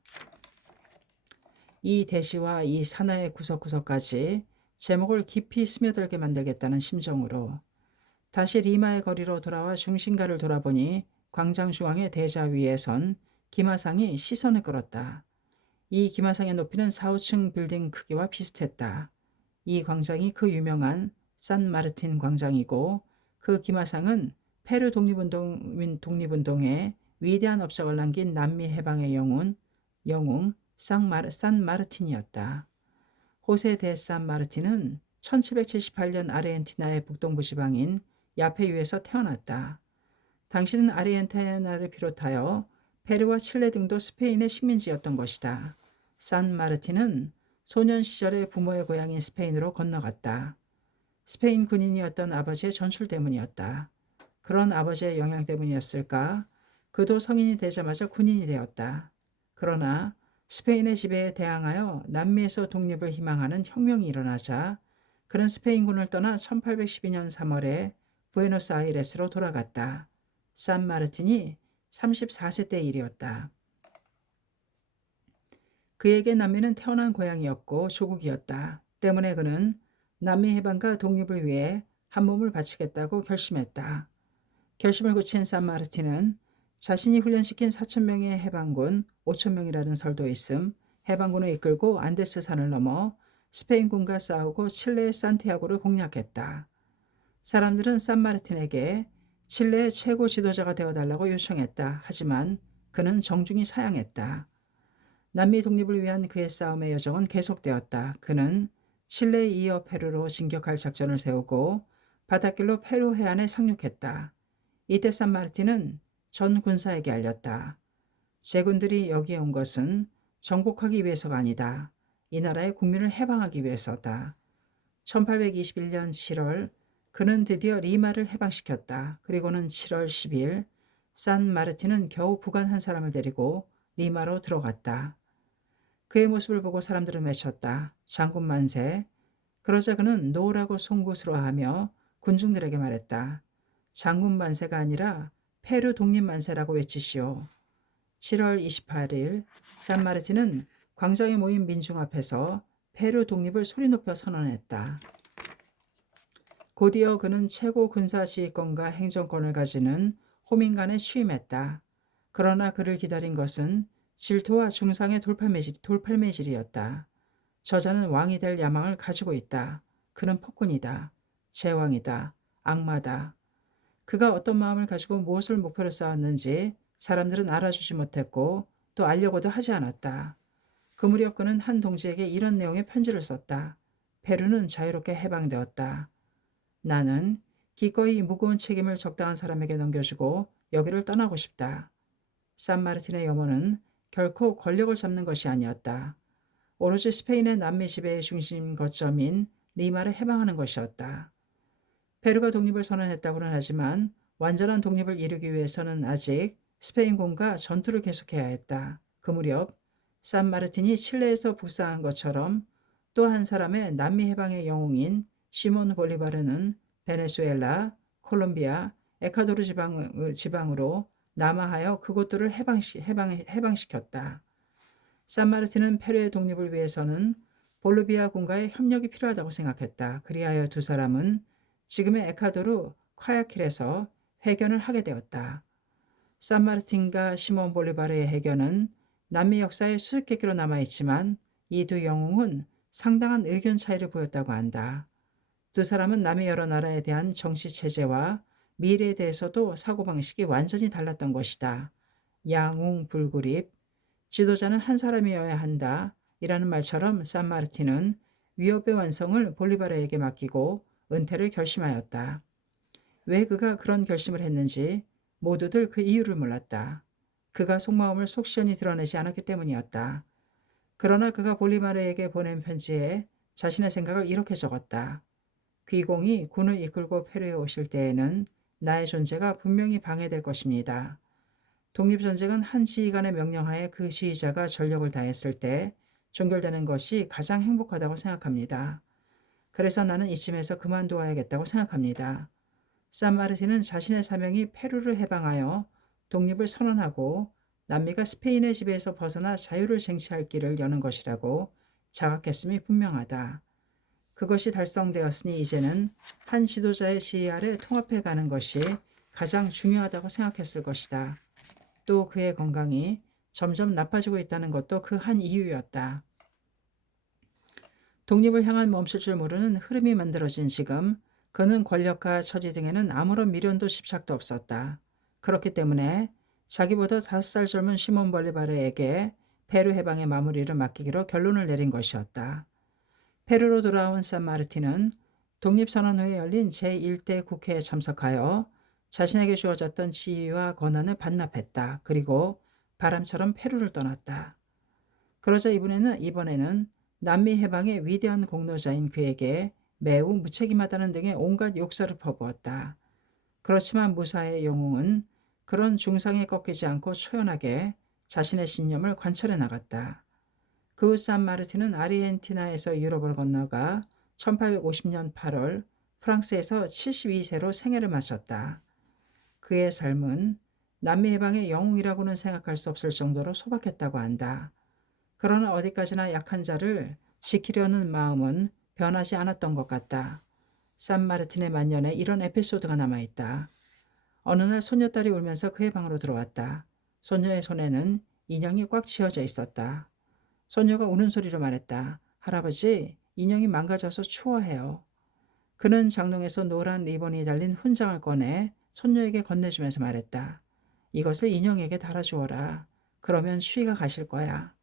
이 대시와 이 산하의 구석구석까지 제목을 깊이 스며들게 만들겠다는 심정으로 다시 리마의 거리로 돌아와 중심가를 돌아보니 광장 중앙의 대자 위에 선 기마상이 시선을 끌었다. 이 기마상의 높이는 4, 5층 빌딩 크기와 비슷했다. 이 광장이 그 유명한 산마르틴 광장이고 그 기마상은 페루 독립운동에 위대한 업적을 남긴 남미 해방의 영웅 산마르틴이었다. 호세 데 산마르틴은 1778년 아르헨티나의 북동부 지방인 야페유에서 태어났다. 당신은 아르헨티나를 비롯하여 페루와 칠레 등도 스페인의 식민지였던 것이다. 산마르틴은 소년 시절에 부모의 고향인 스페인으로 건너갔다. 스페인 군인이었던 아버지의 전출 때문이었다. 그런 아버지의 영향 때문이었을까? 그도 성인이 되자마자 군인이 되었다. 그러나 스페인의 지배에 대항하여 남미에서 독립을 희망하는 혁명이 일어나자 그는 스페인군을 떠나 1812년 3월에 부에노스아이레스로 돌아갔다. 산마르틴이 34세 때 일이었다. 그에게 남미는 태어난 고향이었고 조국이었다. 때문에 그는 남미 해방과 독립을 위해 한 몸을 바치겠다고 결심했다. 결심을 굳힌 산마르틴은 자신이 훈련시킨 4,000명의 해방군, 5,000명이라는 설도 있음, 해방군을 이끌고 안데스 산을 넘어 스페인군과 싸우고 칠레의 산티아고를 공략했다. 사람들은 산마르틴에게 칠레의 최고 지도자가 되어달라고 요청했다. 하지만 그는 정중히 사양했다. 남미 독립을 위한 그의 싸움의 여정은 계속되었다. 그는 칠레에 이어 페루로 진격할 작전을 세우고 바닷길로 페루 해안에 상륙했다. 이때 산마르틴은 전 군사에게 알렸다. 제군들이 여기에 온 것은 정복하기 위해서가 아니다. 이 나라의 국민을 해방하기 위해서다. 1821년 7월 그는 드디어 리마를 해방시켰다. 그리고는 7월 10일 산마르틴은 겨우 부관 한 사람을 데리고 리마로 들어갔다. 그의 모습을 보고 사람들은 외쳤다. 장군 만세. 그러자 그는 노라고 송구스러워하며 군중들에게 말했다. 장군 만세가 아니라 페루 독립 만세라고 외치시오. 7월 28일 산마르틴은 광장에 모인 민중 앞에서 페루 독립을 소리 높여 선언했다. 곧이어 그는 최고 군사 지휘권과 행정권을 가지는 호민관에 취임했다. 그러나 그를 기다린 것은 질투와 중상의 돌팔매질이었다. 저자는 왕이 될 야망을 가지고 있다. 그는 폭군이다. 제왕이다. 악마다. 그가 어떤 마음을 가지고 무엇을 목표로 쌓았는지 사람들은 알아주지 못했고 또 알려고도 하지 않았다. 그 무렵 그는 한 동지에게 이런 내용의 편지를 썼다. 페루는 자유롭게 해방되었다. 나는 기꺼이 무거운 책임을 적당한 사람에게 넘겨주고 여기를 떠나고 싶다. 산마르틴의 염원은 결코 권력을 잡는 것이 아니었다. 오로지 스페인의 남미 지배의 중심 거점인 리마를 해방하는 것이었다. 페루가 독립을 선언했다고는 하지만 완전한 독립을 이루기 위해서는 아직 스페인군과 전투를 계속해야 했다. 그 무렵 산마르틴이 칠레에서 북상한 것처럼 또 한 사람의 남미 해방의 영웅인 시몬 볼리바르는 베네수엘라, 콜롬비아, 에콰도르 지방으로 남하하여 그곳들을 해방시켰다. 산마르틴은 페루의 독립을 위해서는 볼리비아군과의 협력이 필요하다고 생각했다. 그리하여 두 사람은 지금의 에콰도르 콰야킬에서 회견을 하게 되었다. 산마르틴과 시몬 볼리바르의 회견은 남미 역사의 수수께끼로 남아있지만 이 두 영웅은 상당한 의견 차이를 보였다고 한다. 두 사람은 남의 여러 나라에 대한 정치체제와 미래에 대해서도 사고방식이 완전히 달랐던 것이다. 양웅불구립, 지도자는 한 사람이어야 한다. 이라는 말처럼 산마르틴은 위협의 완성을 볼리바르에게 맡기고 은퇴를 결심하였다. 왜 그가 그런 결심을 했는지 모두들 그 이유를 몰랐다. 그가 속마음을 속 시원히 드러내지 않았기 때문이었다. 그러나 그가 볼리바르에게 보낸 편지에 자신의 생각을 이렇게 적었다. 귀공이 군을 이끌고 페루에 오실 때에는 나의 존재가 분명히 방해될 것입니다. 독립전쟁은 한 지휘관의 명령하에 그 지휘자가 전력을 다했을 때 종결되는 것이 가장 행복하다고 생각합니다. 그래서 나는 이쯤에서 그만두어야겠다고 생각합니다. 산마르틴은 자신의 사명이 페루를 해방하여 독립을 선언하고 남미가 스페인의 지배에서 벗어나 자유를 쟁취할 길을 여는 것이라고 자각했음이 분명하다. 그것이 달성되었으니 이제는 한 지도자의 지휘 아래 통합해 가는 것이 가장 중요하다고 생각했을 것이다. 또 그의 건강이 점점 나빠지고 있다는 것도 그 한 이유였다. 독립을 향한 멈출 줄 모르는 흐름이 만들어진 지금 그는 권력과 처지 등에는 아무런 미련도 집착도 없었다. 그렇기 때문에 자기보다 5살 젊은 시몬 볼리바르에게 페루 해방의 마무리를 맡기기로 결론을 내린 것이었다. 페루로 돌아온 산마르틴은 독립선언 후에 열린 제1대 국회에 참석하여 자신에게 주어졌던 지위와 권한을 반납했다. 그리고 바람처럼 페루를 떠났다. 그러자 이번에는 남미 해방의 위대한 공로자인 그에게 매우 무책임하다는 등의 온갖 욕설을 퍼부었다. 그렇지만 무사의 영웅은 그런 중상에 꺾이지 않고 초연하게 자신의 신념을 관철해 나갔다. 그 후 산마르틴은 아르헨티나에서 유럽을 건너가 1850년 8월 프랑스에서 72세로 생애를 마쳤다. 그의 삶은 남미 해방의 영웅이라고는 생각할 수 없을 정도로 소박했다고 한다. 그러나 어디까지나 약한 자를 지키려는 마음은 변하지 않았던 것 같다. 산마르틴의 만년에 이런 에피소드가 남아있다. 어느 날 소녀딸이 울면서 그의 방으로 들어왔다. 소녀의 손에는 인형이 꽉 쥐어져 있었다. 소녀가 우는 소리로 말했다. 할아버지, 인형이 망가져서 추워해요. 그는 장롱에서 노란 리본이 달린 훈장을 꺼내 손녀에게 건네주면서 말했다. 이것을 인형에게 달아주어라. 그러면 쉬가 가실 거야.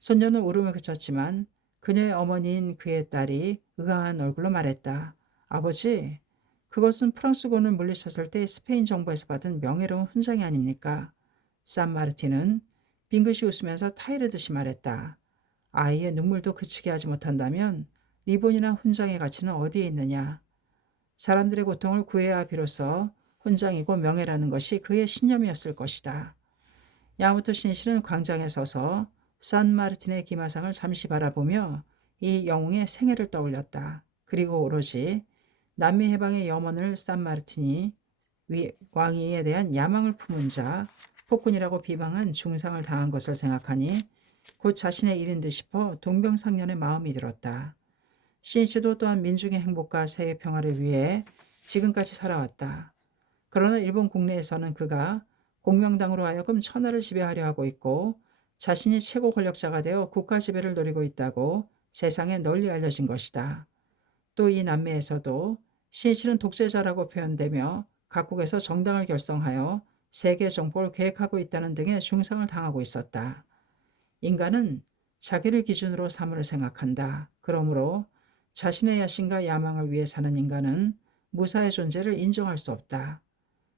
손녀는 울음을 그쳤지만 그녀의 어머니인 그의 딸이 의아한 얼굴로 말했다. 아버지, 그것은 프랑스군을 물리쳤을 때 스페인 정부에서 받은 명예로운 훈장이 아닙니까? 산마르틴은 빙긋이 웃으면서 타이르듯이 말했다. 아이의 눈물도 그치게 하지 못한다면 리본이나 훈장의 가치는 어디에 있느냐? 사람들의 고통을 구해야 비로소 훈장이고 명예라는 것이 그의 신념이었을 것이다. 야마토 신시는 광장에 서서 산마르틴의 기마상을 잠시 바라보며 이 영웅의 생애를 떠올렸다. 그리고 오로지 남미 해방의 염원을 산마르틴이 왕위에 대한 야망을 품은 자, 폭군이라고 비방한 중상을 당한 것을 생각하니 곧 자신의 일인 듯 싶어 동병상련의 마음이 들었다. 신시도 또한 민중의 행복과 세계 평화를 위해 지금까지 살아왔다. 그러나 일본 국내에서는 그가 공명당으로 하여금 천하를 지배하려 하고 있고 자신이 최고 권력자가 되어 국가 지배를 노리고 있다고 세상에 널리 알려진 것이다. 또 이 남미에서도 신시는 독재자라고 표현되며 각국에서 정당을 결성하여 세계 정복을 계획하고 있다는 등의 중상을 당하고 있었다. 인간은 자기를 기준으로 사물을 생각한다. 그러므로 자신의 야심과 야망을 위해 사는 인간은 무사의 존재를 인정할 수 없다.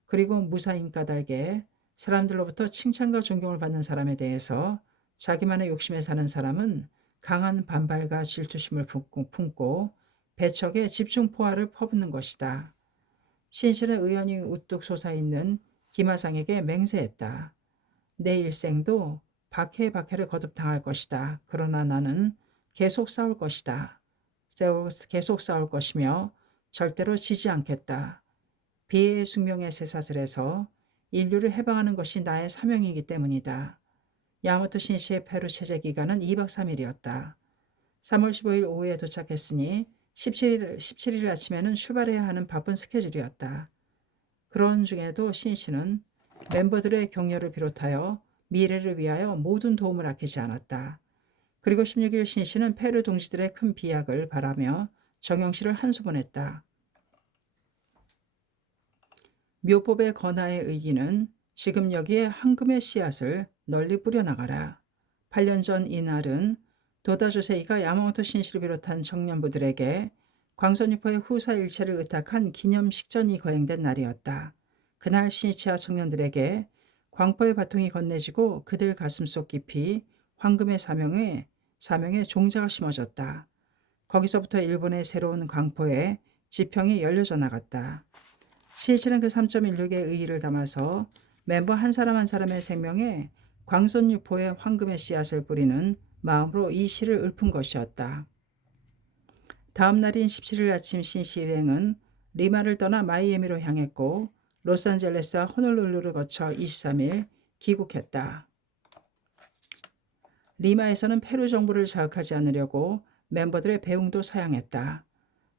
그리고 무사인 까닭에 사람들로부터 칭찬과 존경을 받는 사람에 대해서 자기만의 욕심에 사는 사람은 강한 반발과 질투심을 품고 배척에 집중포화를 퍼붓는 것이다. 신실의 의연이 우뚝 솟아있는 기마상에게 맹세했다. 내 일생도 박해를 거듭당할 것이다. 그러나 나는 계속 싸울 것이다. 계속 싸울 것이며 절대로 지지 않겠다. 비애의 숙명의 쇠사슬에서 인류를 해방하는 것이 나의 사명이기 때문이다. 야마토 신시의 페루 체제 기간은 2박 3일이었다. 3월 15일 오후에 도착했으니 17일 아침에는 출발해야 하는 바쁜 스케줄이었다. 그런 중에도 신시는 멤버들의 격려를 비롯하여 미래를 위하여 모든 도움을 아끼지 않았다. 그리고 16일 신시는 페루 동지들의 큰 비약을 바라며 정영실을 한수본했다. 묘법의 건하의 의기는 지금 여기에 황금의 씨앗을 널리 뿌려나가라. 8년 전 이날은 도다조세이가 야마모토 신시를 비롯한 청년부들에게 광선유포의 후사 일체를 의탁한 기념 식전이 거행된 날이었다. 그날 신시와 청년들에게 광포의 바통이 건네지고 그들 가슴속 깊이 황금의 사명에 종자가 심어졌다. 거기서부터 일본의 새로운 광포의 지평이 열려져 나갔다. 신시는 그 3.16의 의의를 담아서 멤버 한 사람 한 사람의 생명에 광선유포의 황금의 씨앗을 뿌리는 마음으로 이 시를 읊은 것이었다. 다음 날인 17일 아침 신시 일행은 리마를 떠나 마이애미로 향했고 로스앤젤레스와 호놀룰루를 거쳐 23일 귀국했다. 리마에서는 페루 정부를 자극하지 않으려고 멤버들의 배웅도 사양했다.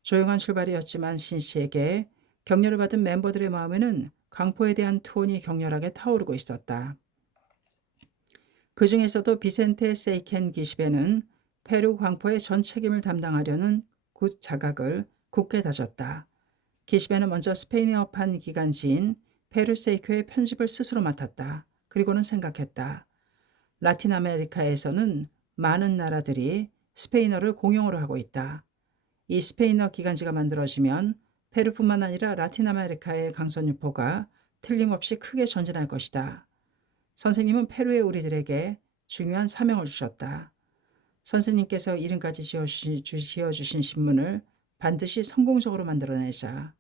조용한 출발이었지만 신시에게 격려를 받은 멤버들의 마음에는 광포에 대한 투혼이 격렬하게 타오르고 있었다. 그 중에서도 비센테 세이켄 기시베는 페루 광포의 전 책임을 담당하려는 굿 자각을 굳게 다졌다. 기시베는 먼저 스페인어판 기간지인 페르세이코의 편집을 스스로 맡았다. 그리고는 생각했다. 라틴 아메리카에서는 많은 나라들이 스페인어를 공용어로 하고 있다. 이 스페인어 기간지가 만들어지면 페루뿐만 아니라 라틴 아메리카의 강선유포가 틀림없이 크게 전진할 것이다. 선생님은 페루의 우리들에게 중요한 사명을 주셨다. 선생님께서 이름까지 지어주신 신문을 반드시 성공적으로 만들어내자.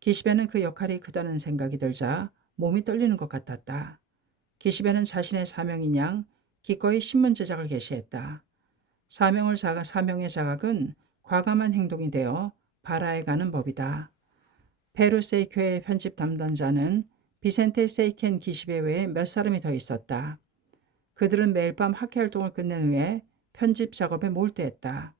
기시베는 그 역할이 크다는 생각이 들자 몸이 떨리는 것 같았다. 기시베는 자신의 사명인 양 기꺼이 신문 제작을 개시했다. 사명의 자각은 과감한 행동이 되어 발화해 가는 법이다. 페루 세이쿄의 편집 담당자는 비센테 세이켄 기시베 외에 몇 사람이 더 있었다. 그들은 매일 밤 학회 활동을 끝낸 후에 편집 작업에 몰두했다.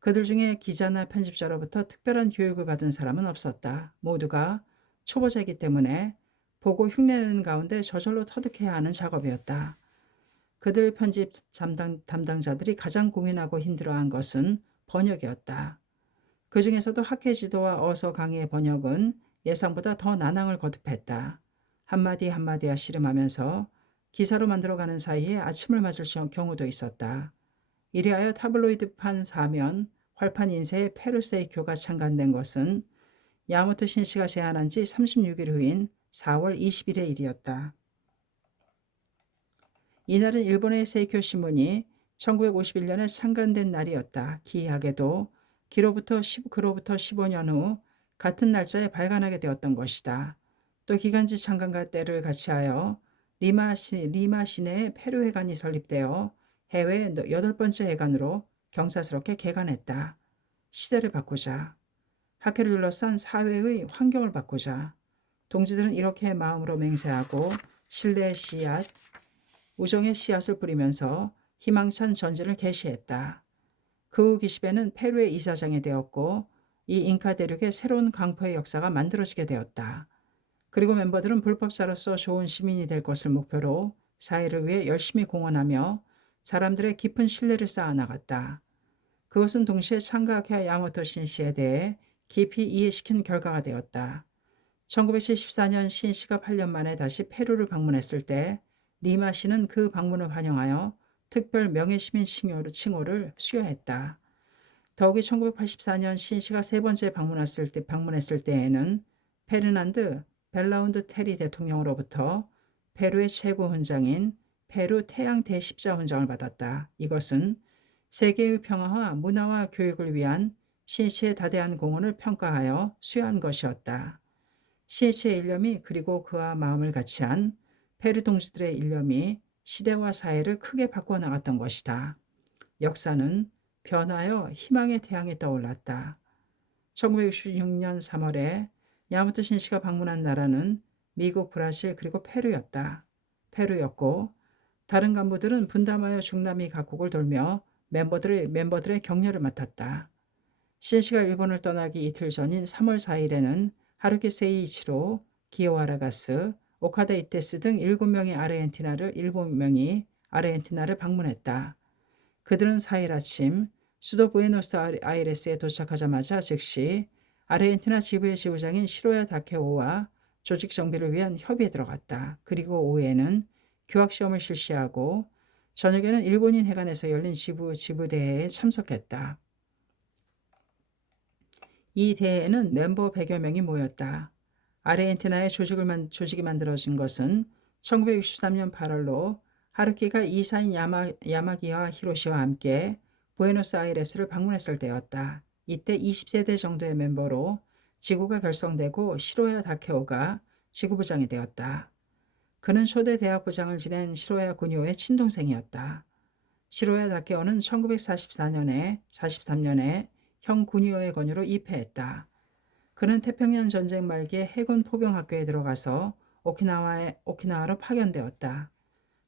그들 중에 기자나 편집자로부터 특별한 교육을 받은 사람은 없었다. 모두가 초보자이기 때문에 보고 흉내내는 가운데 저절로 터득해야 하는 작업이었다. 그들 편집 담당자들이 가장 고민하고 힘들어한 것은 번역이었다. 그 중에서도 학회 지도와 어서 강의의 번역은 예상보다 더 난항을 거듭했다. 한마디 한마디야 씨름하면서 기사로 만들어가는 사이에 아침을 맞을 경우도 있었다. 이리하여 타블로이드판 사면, 활판 인쇄의 페루세이교가 창간된 것은 야마토 신씨가 제안한 지 36일 후인 4월 20일의 일이었다. 이날은 일본의 세이쿄 신문이 1951년에 창간된 날이었다. 기이하게도 그로부터 15년 후 같은 날짜에 발간하게 되었던 것이다. 또 기간지 창간과 때를 같이하여 리마 시내에 페루회관이 설립되어 해외 8번째 회관으로 경사스럽게 개관했다. 시대를 바꾸자. 학회를 둘러싼 사회의 환경을 바꾸자. 동지들은 이렇게 마음으로 맹세하고 신뢰의 씨앗, 우정의 씨앗을 뿌리면서 희망찬 전진을 개시했다. 그 후 기시베는 페루의 이사장이 되었고 이 잉카 대륙의 새로운 강포의 역사가 만들어지게 되었다. 그리고 멤버들은 불법자로서 좋은 시민이 될 것을 목표로 사회를 위해 열심히 공헌하며 사람들의 깊은 신뢰를 쌓아나갔다. 그것은 동시에 창가학회 야마토 신씨에 대해 깊이 이해시킨 결과가 되었다. 1974년 신씨가 8년 만에 다시 페루를 방문했을 때 리마 씨는 그 방문을 환영하여 특별 명예시민 칭호를 수여했다. 더욱이 1984년 신씨가 세 번째 방문했을 때에는 페르난드 벨라운드 테리 대통령으로부터 페루의 최고 훈장인 페루 태양 대십자 훈장을 받았다. 이것은 세계의 평화와 문화와 교육을 위한 신씨의 다대한 공헌을 평가하여 수여한 것이었다. 신씨의 일념이 그리고 그와 마음을 같이한 페루 동지들의 일념이 시대와 사회를 크게 바꿔 나갔던 것이다. 역사는 변하여 희망의 태양이 떠올랐다. 1966년 3월에 야마토 신씨가 방문한 나라는 미국, 브라질 그리고 페루였고 다른 간부들은 분담하여 중남미 각국을 돌며 멤버들의 격려를 맡았다. 신씨가 일본을 떠나기 이틀 전인 3월 4일에는 하루키 세이이치로, 기요 아라가스, 오카다 이테스 등 7명이 아르헨티나를 방문했다. 그들은 4일 아침 수도 부에노스아이레스에 도착하자마자 즉시 아르헨티나 지부의 지부장인 시로야 다케오와 조직 정비를 위한 협의에 들어갔다. 그리고 오후에는 교학시험을 실시하고 저녁에는 일본인 회관에서 열린 지부대회에 참석했다. 이 대회에는 멤버 100여 명이 모였다. 아르헨티나의 조직이 만들어진 것은 1963년 8월로 하루키가 이사인 야마기와 히로시와 함께 부에노스아이레스를 방문했을 때였다. 이때 20세대 정도의 멤버로 지구가 결성되고 시로야 다케오가 지구부장이 되었다. 그는 초대 대학부장을 지낸 시로야 구니오의 친동생이었다. 시로야 다케오는 1943년에 형 구니오의 권유로 입회했다. 그는 태평양 전쟁 말기에 해군 포병학교에 들어가서 오키나와로 파견되었다.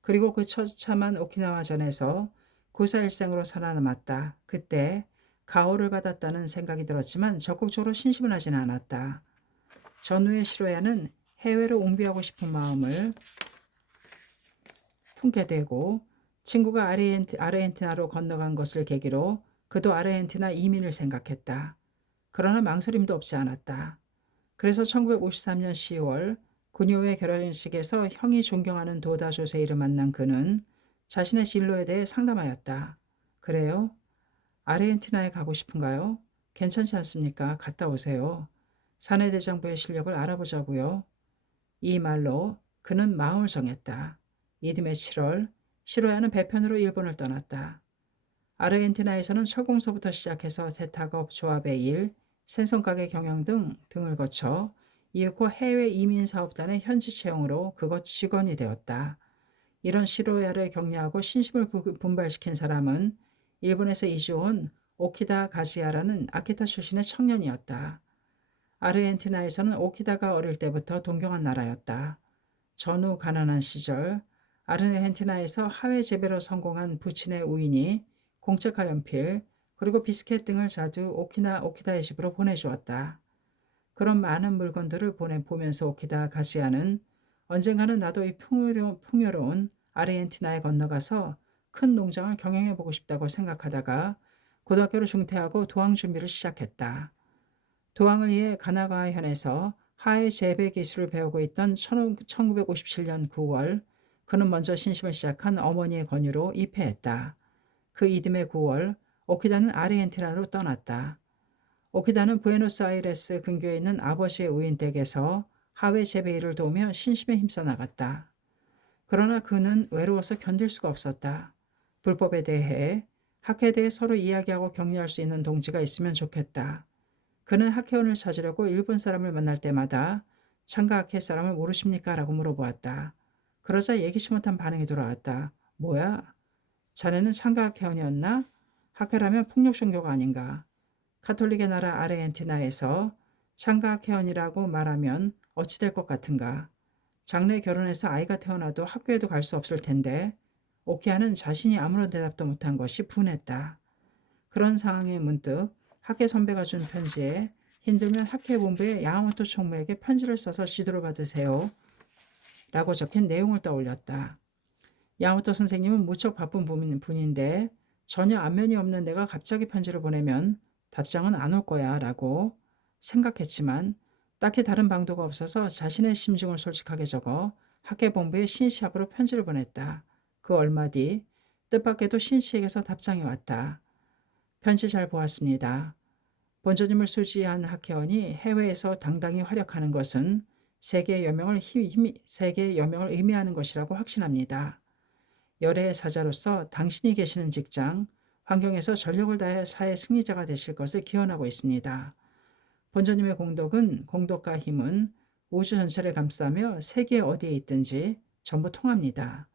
그리고 그 처참한 오키나와전에서 구사일생으로 살아남았다. 그때 가호를 받았다는 생각이 들었지만 적극적으로 신심을 하지는 않았다. 전후에 시로야는 해외로 옹비하고 싶은 마음을 품게 되고 친구가 아르헨티나로 건너간 것을 계기로 그도 아르헨티나 이민을 생각했다. 그러나 망설임도 없지 않았다. 그래서 1953년 10월 구니오의 결혼식에서 형이 존경하는 도다 조세이를 만난 그는 자신의 진로에 대해 상담하였다. 그래요? 아르헨티나에 가고 싶은가요? 괜찮지 않습니까? 갔다 오세요. 사내대장부의 실력을 알아보자고요. 이 말로 그는 마음을 정했다. 이듬해 7월 시로야는 배편으로 일본을 떠났다. 아르헨티나에서는 철공소부터 시작해서 세탁업, 조합의 일, 생선가게 경영 등을 거쳐 이윽고 해외 이민사업단의 현지 채용으로 그것 직원이 되었다. 이런 시로야를 격려하고 신심을 분발시킨 사람은 일본에서 이주온 오키다 가시야라는 아키타 출신의 청년이었다. 아르헨티나에서는 오키다가 어릴 때부터 동경한 나라였다. 전후 가난한 시절 아르헨티나에서 하회 재배로 성공한 부친의 우인이 공책과 연필 그리고 비스켓 등을 자주 오키다의 집으로 보내주었다. 그런 많은 물건들을 보면서 오키다 가시야는 언젠가는 나도 이 풍요로운 아르헨티나에 건너가서 큰 농장을 경영해보고 싶다고 생각하다가 고등학교를 중퇴하고 도항 준비를 시작했다. 도항을 위해 가나가현에서 하해 재배 기술을 배우고 있던 1957년 9월 그는 먼저 신심을 시작한 어머니의 권유로 입회했다. 그 이듬해 9월 오키다는 아르헨티나로 떠났다. 오키다는 부에노스아이레스 근교에 있는 아버지의 우인 댁에서 하회 재배 일을 도우며 신심에 힘써 나갔다. 그러나 그는 외로워서 견딜 수가 없었다. 불법에 대해 학회에 대해 서로 이야기하고 격려할 수 있는 동지가 있으면 좋겠다. 그는 학회원을 찾으려고 일본 사람을 만날 때마다 창가 학회 사람을 모르십니까? 라고 물어보았다. 그러자 예기치 못한 반응이 돌아왔다. 뭐야? 자네는 창가 학회원이었나? 학회라면 폭력 종교가 아닌가? 카톨릭의 나라 아르헨티나에서 창가 학회원이라고 말하면 어찌 될 것 같은가? 장래 결혼해서 아이가 태어나도 학교에도 갈 수 없을 텐데 오키아는 자신이 아무런 대답도 못한 것이 분했다. 그런 상황에 문득 학회 선배가 준 편지에 힘들면 학회 본부의 야마모토 총무에게 편지를 써서 지도를 받으세요. 라고 적힌 내용을 떠올렸다. 야마모토 선생님은 무척 바쁜 분인데 전혀 안면이 없는 내가 갑자기 편지를 보내면 답장은 안 올 거야 라고 생각했지만 딱히 다른 방도가 없어서 자신의 심증을 솔직하게 적어 학회 본부에 신씨 앞으로 편지를 보냈다. 그 얼마 뒤 뜻밖에도 신씨에게서 답장이 왔다. 편지 잘 보았습니다. 본조님을 수지한 학회원이 해외에서 당당히 활약하는 것은 세계의 여명을 의미하는 것이라고 확신합니다. 열애의 사자로서 당신이 계시는 직장, 환경에서 전력을 다해 사회 승리자가 되실 것을 기원하고 있습니다. 본조님의 공덕과 힘은 우주 전체를 감싸며 세계 어디에 있든지 전부 통합니다.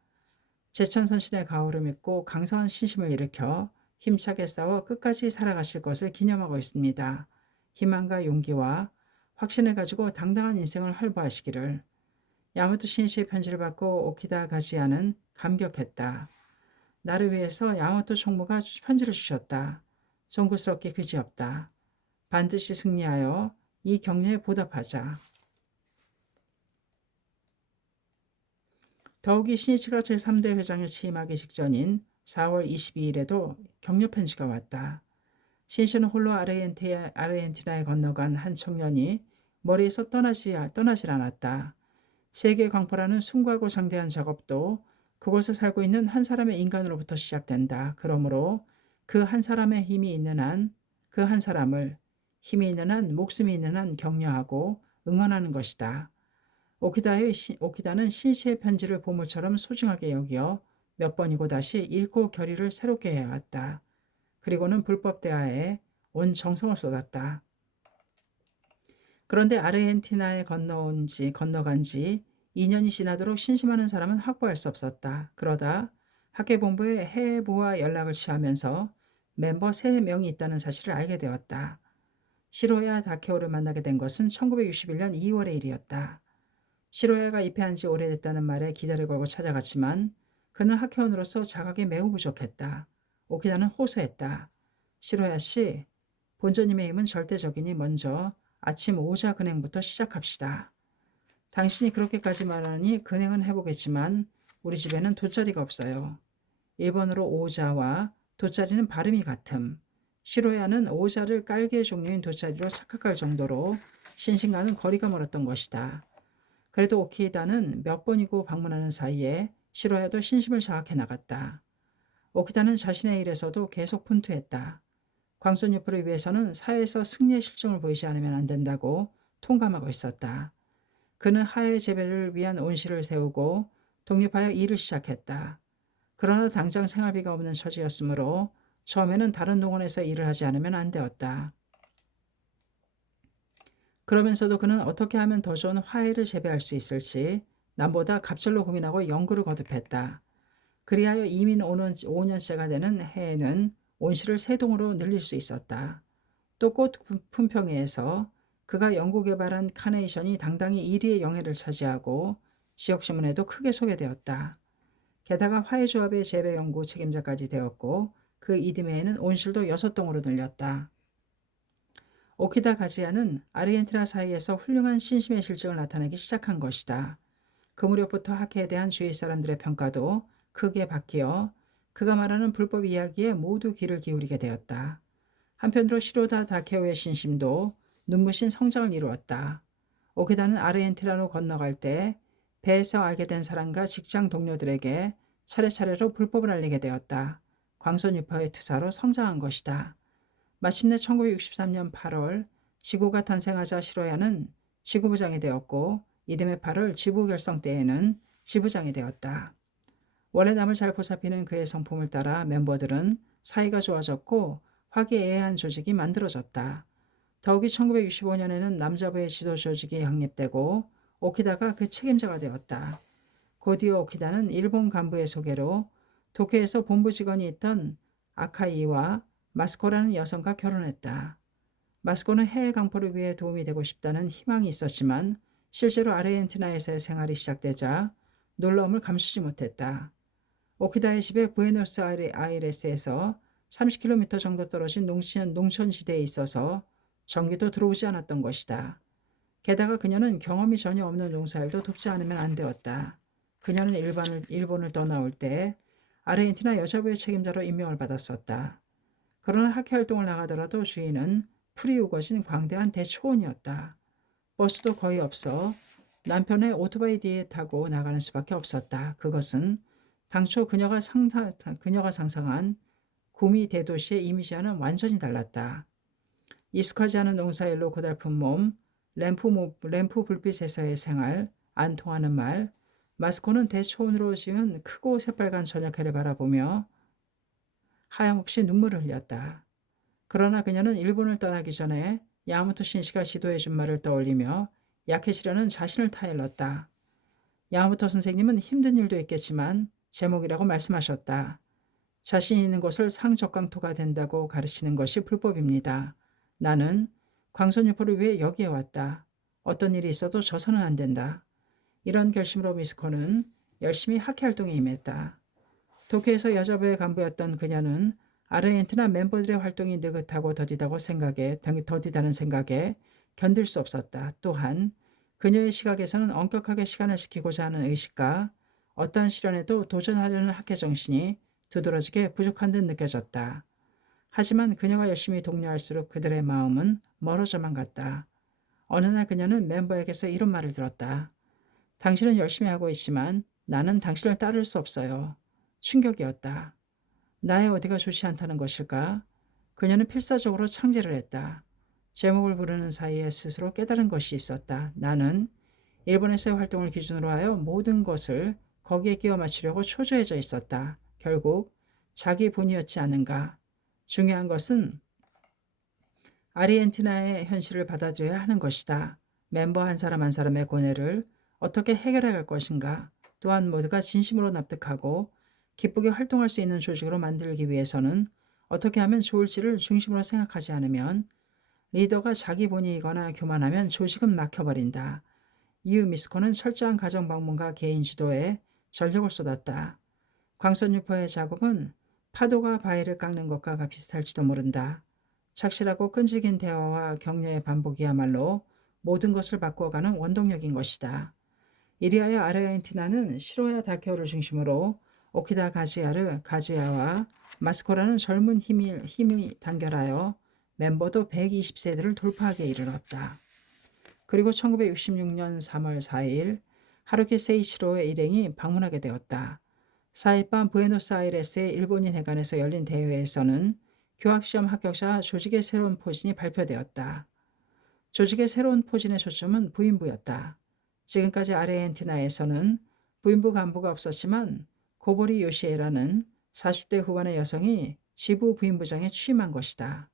제천선신의 가호를 믿고 강성한 신심을 일으켜 힘차게 싸워 끝까지 살아가실 것을 기념하고 있습니다. 희망과 용기와 확신을 가지고 당당한 인생을 활보하시기를. 야마토 신씨의 편지를 받고 오키다 가지야는 감격했다. 나를 위해서 야마토 총무가 편지를 주셨다. 송구스럽게 그지없다. 반드시 승리하여 이 격려에 보답하자. 더욱이 신이치가 제3대 회장에 취임하기 직전인 4월 22일에도 격려 편지가 왔다. 신씨는 홀로 아르헨티나에 건너간 한 청년이 머리에서 떠나질 않았다. 세계 광포라는 숭고하고 장대한 작업도 그곳에 살고 있는 한 사람의 인간으로부터 시작된다. 그러므로 그 한 사람의 힘이 있는 한, 그 한 사람을 힘이 있는 한, 목숨이 있는 한 격려하고 응원하는 것이다. 오키다는 신씨의 편지를 보물처럼 소중하게 여겨 몇 번이고 다시 읽고 결의를 새롭게 해왔다. 그리고는 불법 대화에 온 정성을 쏟았다. 그런데 아르헨티나에 건너간 지 2년이 지나도록 신심하는 사람은 확보할 수 없었다. 그러다 학계본부에 해부와 연락을 취하면서 멤버 3명이 있다는 사실을 알게 되었다. 시로야 다케오를 만나게 된 것은 1961년 2월의 일이었다. 시로야가 입회한 지 오래됐다는 말에 기다를 걸고 찾아갔지만 그는 학회원으로서 자각이 매우 부족했다. 오키다는 호소했다. 시로야 씨, 본조님의 힘은 절대적이니 먼저 아침 오자 근행부터 시작합시다. 당신이 그렇게까지 말하니 근행은 해보겠지만 우리 집에는 돗자리가 없어요. 일본어로 오자와 돗자리는 발음이 같음. 시로야는 오자를 깔개 종류인 돗자리로 착각할 정도로 신신과는 거리가 멀었던 것이다. 그래도 오키다는 몇 번이고 방문하는 사이에 시로야도 신심을 장악해 나갔다. 오키다는 자신의 일에서도 계속 분투했다. 광선유포를 위해서는 사회에서 승리의 실정을 보이지 않으면 안 된다고 통감하고 있었다. 그는 하해 재배를 위한 온실을 세우고 독립하여 일을 시작했다. 그러나 당장 생활비가 없는 처지였으므로 처음에는 다른 농원에서 일을 하지 않으면 안 되었다. 그러면서도 그는 어떻게 하면 더 좋은 화해를 재배할 수 있을지 남보다 갑절로 고민하고 연구를 거듭했다. 그리하여 이민 5년째가 되는 해에는 온실을 3동으로 늘릴 수 있었다. 또 꽃 품평회에서 그가 연구 개발한 카네이션이 당당히 1위의 영예를 차지하고 지역신문에도 크게 소개되었다. 게다가 화해조합의 재배 연구 책임자까지 되었고 그 이듬해에는 온실도 6동으로 늘렸다. 오키다 가지야는 아르헨티나 사이에서 훌륭한 신심의 실적을 나타내기 시작한 것이다. 그 무렵부터 학회에 대한 주위 사람들의 평가도 크게 바뀌어 그가 말하는 불법 이야기에 모두 귀를 기울이게 되었다. 한편으로 시로다 다케오의 신심도 눈부신 성장을 이루었다. 오키다는 아르헨티나로 건너갈 때 배에서 알게 된 사람과 직장 동료들에게 차례차례로 불법을 알리게 되었다. 광선유파의 투사로 성장한 것이다. 마침내 1963년 8월 지구가 탄생하자 시로야는 지구부장이 되었고 이듬해 8월 지부 결성 때에는 지부장이 되었다. 원래 남을 잘 보살피는 그의 성품을 따라 멤버들은 사이가 좋아졌고 화기애애한 조직이 만들어졌다. 더욱이 1965년에는 남자부의 지도 조직이 확립되고 오키다가 그 책임자가 되었다. 곧이어 오키다는 일본 간부의 소개로 도쿄에서 본부 직원이 있던 아카이와 마스코라는 여성과 결혼했다. 마스코는 해외 강포를 위해 도움이 되고 싶다는 희망이 있었지만 실제로 아르헨티나에서의 생활이 시작되자 놀라움을 감추지 못했다. 오키다의 집에 부에노스아이레스에서 30km 정도 떨어진 농촌지대에 있어서 전기도 들어오지 않았던 것이다. 게다가 그녀는 경험이 전혀 없는 농사일도 돕지 않으면 안 되었다. 그녀는 일본을 떠나올 때 아르헨티나 여자부의 책임자로 임명을 받았었다. 그러나 학회활동을 나가더라도 주인은 풀이 우거진 광대한 대초원이었다. 버스도 거의 없어 남편의 오토바이 뒤에 타고 나가는 수밖에 없었다. 그것은 당초 그녀가 상상한 구미 대도시의 이미지와는 완전히 달랐다. 익숙하지 않은 농사일로 고달픈 몸, 램프 불빛에서의 생활, 안 통하는 말, 마스코는 대초원으로 지은 크고 새빨간 저녁해를 바라보며 하염없이 눈물을 흘렸다. 그러나 그녀는 일본을 떠나기 전에 야마토 신시가 지도해준 말을 떠올리며 약해지려는 자신을 타일렀다. 야마토 선생님은 힘든 일도 있겠지만 제목이라고 말씀하셨다. 자신 있는 곳을 상적강토가 된다고 가르치는 것이 불법입니다. 나는 광선유포를 위해 여기에 왔다. 어떤 일이 있어도 져서는 안 된다. 이런 결심으로 미스코는 열심히 학회활동에 임했다. 도쿄에서 여자부의 간부였던 그녀는 아르헨티나 멤버들의 활동이 느긋하고 더디다는 생각에 견딜 수 없었다. 또한 그녀의 시각에서는 엄격하게 시간을 지키고자 하는 의식과 어떠한 시련에도 도전하려는 학회 정신이 두드러지게 부족한 듯 느껴졌다. 하지만 그녀가 열심히 독려할수록 그들의 마음은 멀어져만 갔다. 어느 날 그녀는 멤버에게서 이런 말을 들었다. 당신은 열심히 하고 있지만 나는 당신을 따를 수 없어요. 충격이었다. 나의 어디가 좋지 않다는 것일까? 그녀는 필사적으로 창제를 했다. 제목을 부르는 사이에 스스로 깨달은 것이 있었다. 나는 일본에서의 활동을 기준으로 하여 모든 것을 거기에 끼워 맞추려고 초조해져 있었다. 결국 자기 본이었지 않은가. 중요한 것은 아르헨티나의 현실을 받아들여야 하는 것이다. 멤버 한 사람 한 사람의 고뇌를 어떻게 해결해 갈 것인가. 또한 모두가 진심으로 납득하고 기쁘게 활동할 수 있는 조직으로 만들기 위해서는 어떻게 하면 좋을지를 중심으로 생각하지 않으면 리더가 자기 본의이거나 교만하면 조직은 막혀버린다. 이후 미스코는 철저한 가정 방문과 개인 지도에 전력을 쏟았다. 광선유포의 작업은 파도가 바위를 깎는 것과 비슷할지도 모른다. 착실하고 끈질긴 대화와 격려의 반복이야말로 모든 것을 바꾸어가는 원동력인 것이다. 이리하여 아르헨티나는 시로야 다케오를 중심으로 오키다 가지야와 마스코라는 젊은 힘이 단결하여 멤버도 120세대를 돌파하게 이르렀다. 그리고 1966년 3월 4일 하루키 세이치로의 일행이 방문하게 되었다. 4일 밤 부에노스아이레스의 일본인 회관에서 열린 대회에서는 교학시험 합격자 조직의 새로운 포진이 발표되었다. 조직의 새로운 포진의 초점은 부인부였다. 지금까지 아르헨티나에서는 부인부 간부가 없었지만 고보리 요시에라는 40대 후반의 여성이 지부 부인부장에 취임한 것이다.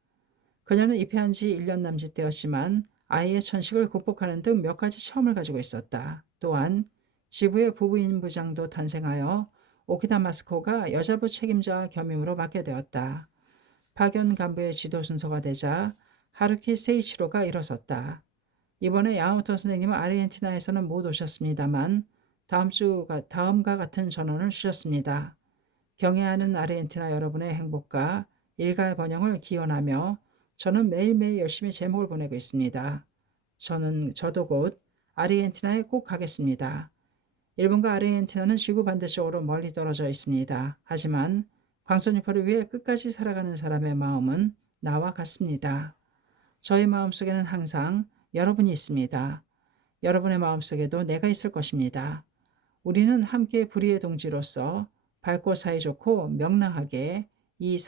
그녀는 입회한 지 1년 남짓 되었지만 아이의 천식을 극복하는 등 몇 가지 시험을 가지고 있었다. 또한 지부의 부부인부장도 탄생하여 오키다 마스코가 여자부 책임자 겸임으로 맡게 되었다. 파견 간부의 지도 순서가 되자 하루키 세이치로가 일어섰다. 이번에 야마모토 선생님은 아르헨티나에서는 못 오셨습니다만 다음과 같은 전언을 주셨습니다. 경애하는 아르헨티나 여러분의 행복과 일가의 번영을 기원하며 저는 매일매일 열심히 제목을 보내고 있습니다. 저도 곧 아르헨티나에 꼭 가겠습니다. 일본과 아르헨티나는 지구 반대쪽으로 멀리 떨어져 있습니다. 하지만 광선유포를 위해 끝까지 살아가는 사람의 마음은 나와 같습니다. 저의 마음속에는 항상 여러분이 있습니다. 여러분의 마음속에도 내가 있을 것입니다. 우리는 함께 불의의 동지로서 밝고 사이좋고 명랑하게 이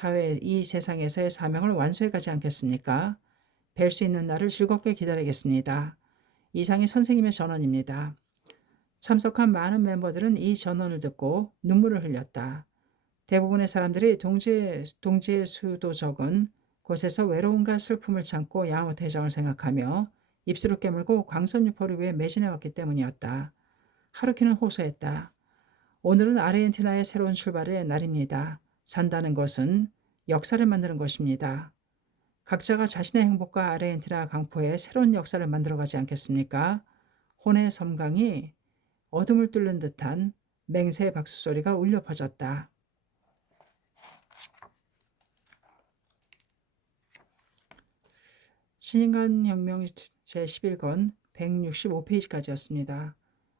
세상에서의 사명을 완수해 가지 않겠습니까? 뵐 수 있는 날을 즐겁게 기다리겠습니다. 이상이 선생님의 전언입니다. 참석한 많은 멤버들은 이 전언을 듣고 눈물을 흘렸다. 대부분의 사람들이 동지의 수도 적은 곳에서 외로움과 슬픔을 참고 야마모토 회장을 생각하며 입술을 깨물고 광선유포를 위해 매진해왔기 때문이었다. 하루키는 호소했다. 오늘은 아르헨티나의 새로운 출발의 날입니다. 산다는 것은 역사를 만드는 것입니다. 각자가 자신의 행복과 아르헨티나 강포에 새로운 역사를 만들어가지 않겠습니까? 혼의 섬광이 어둠을 뚫는 듯한 맹세의 박수 소리가 울려 퍼졌다. 신인간혁명 제11권 165페이지까지였습니다.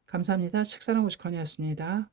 감사합니다. 책사랑 오죽헌이었습니다.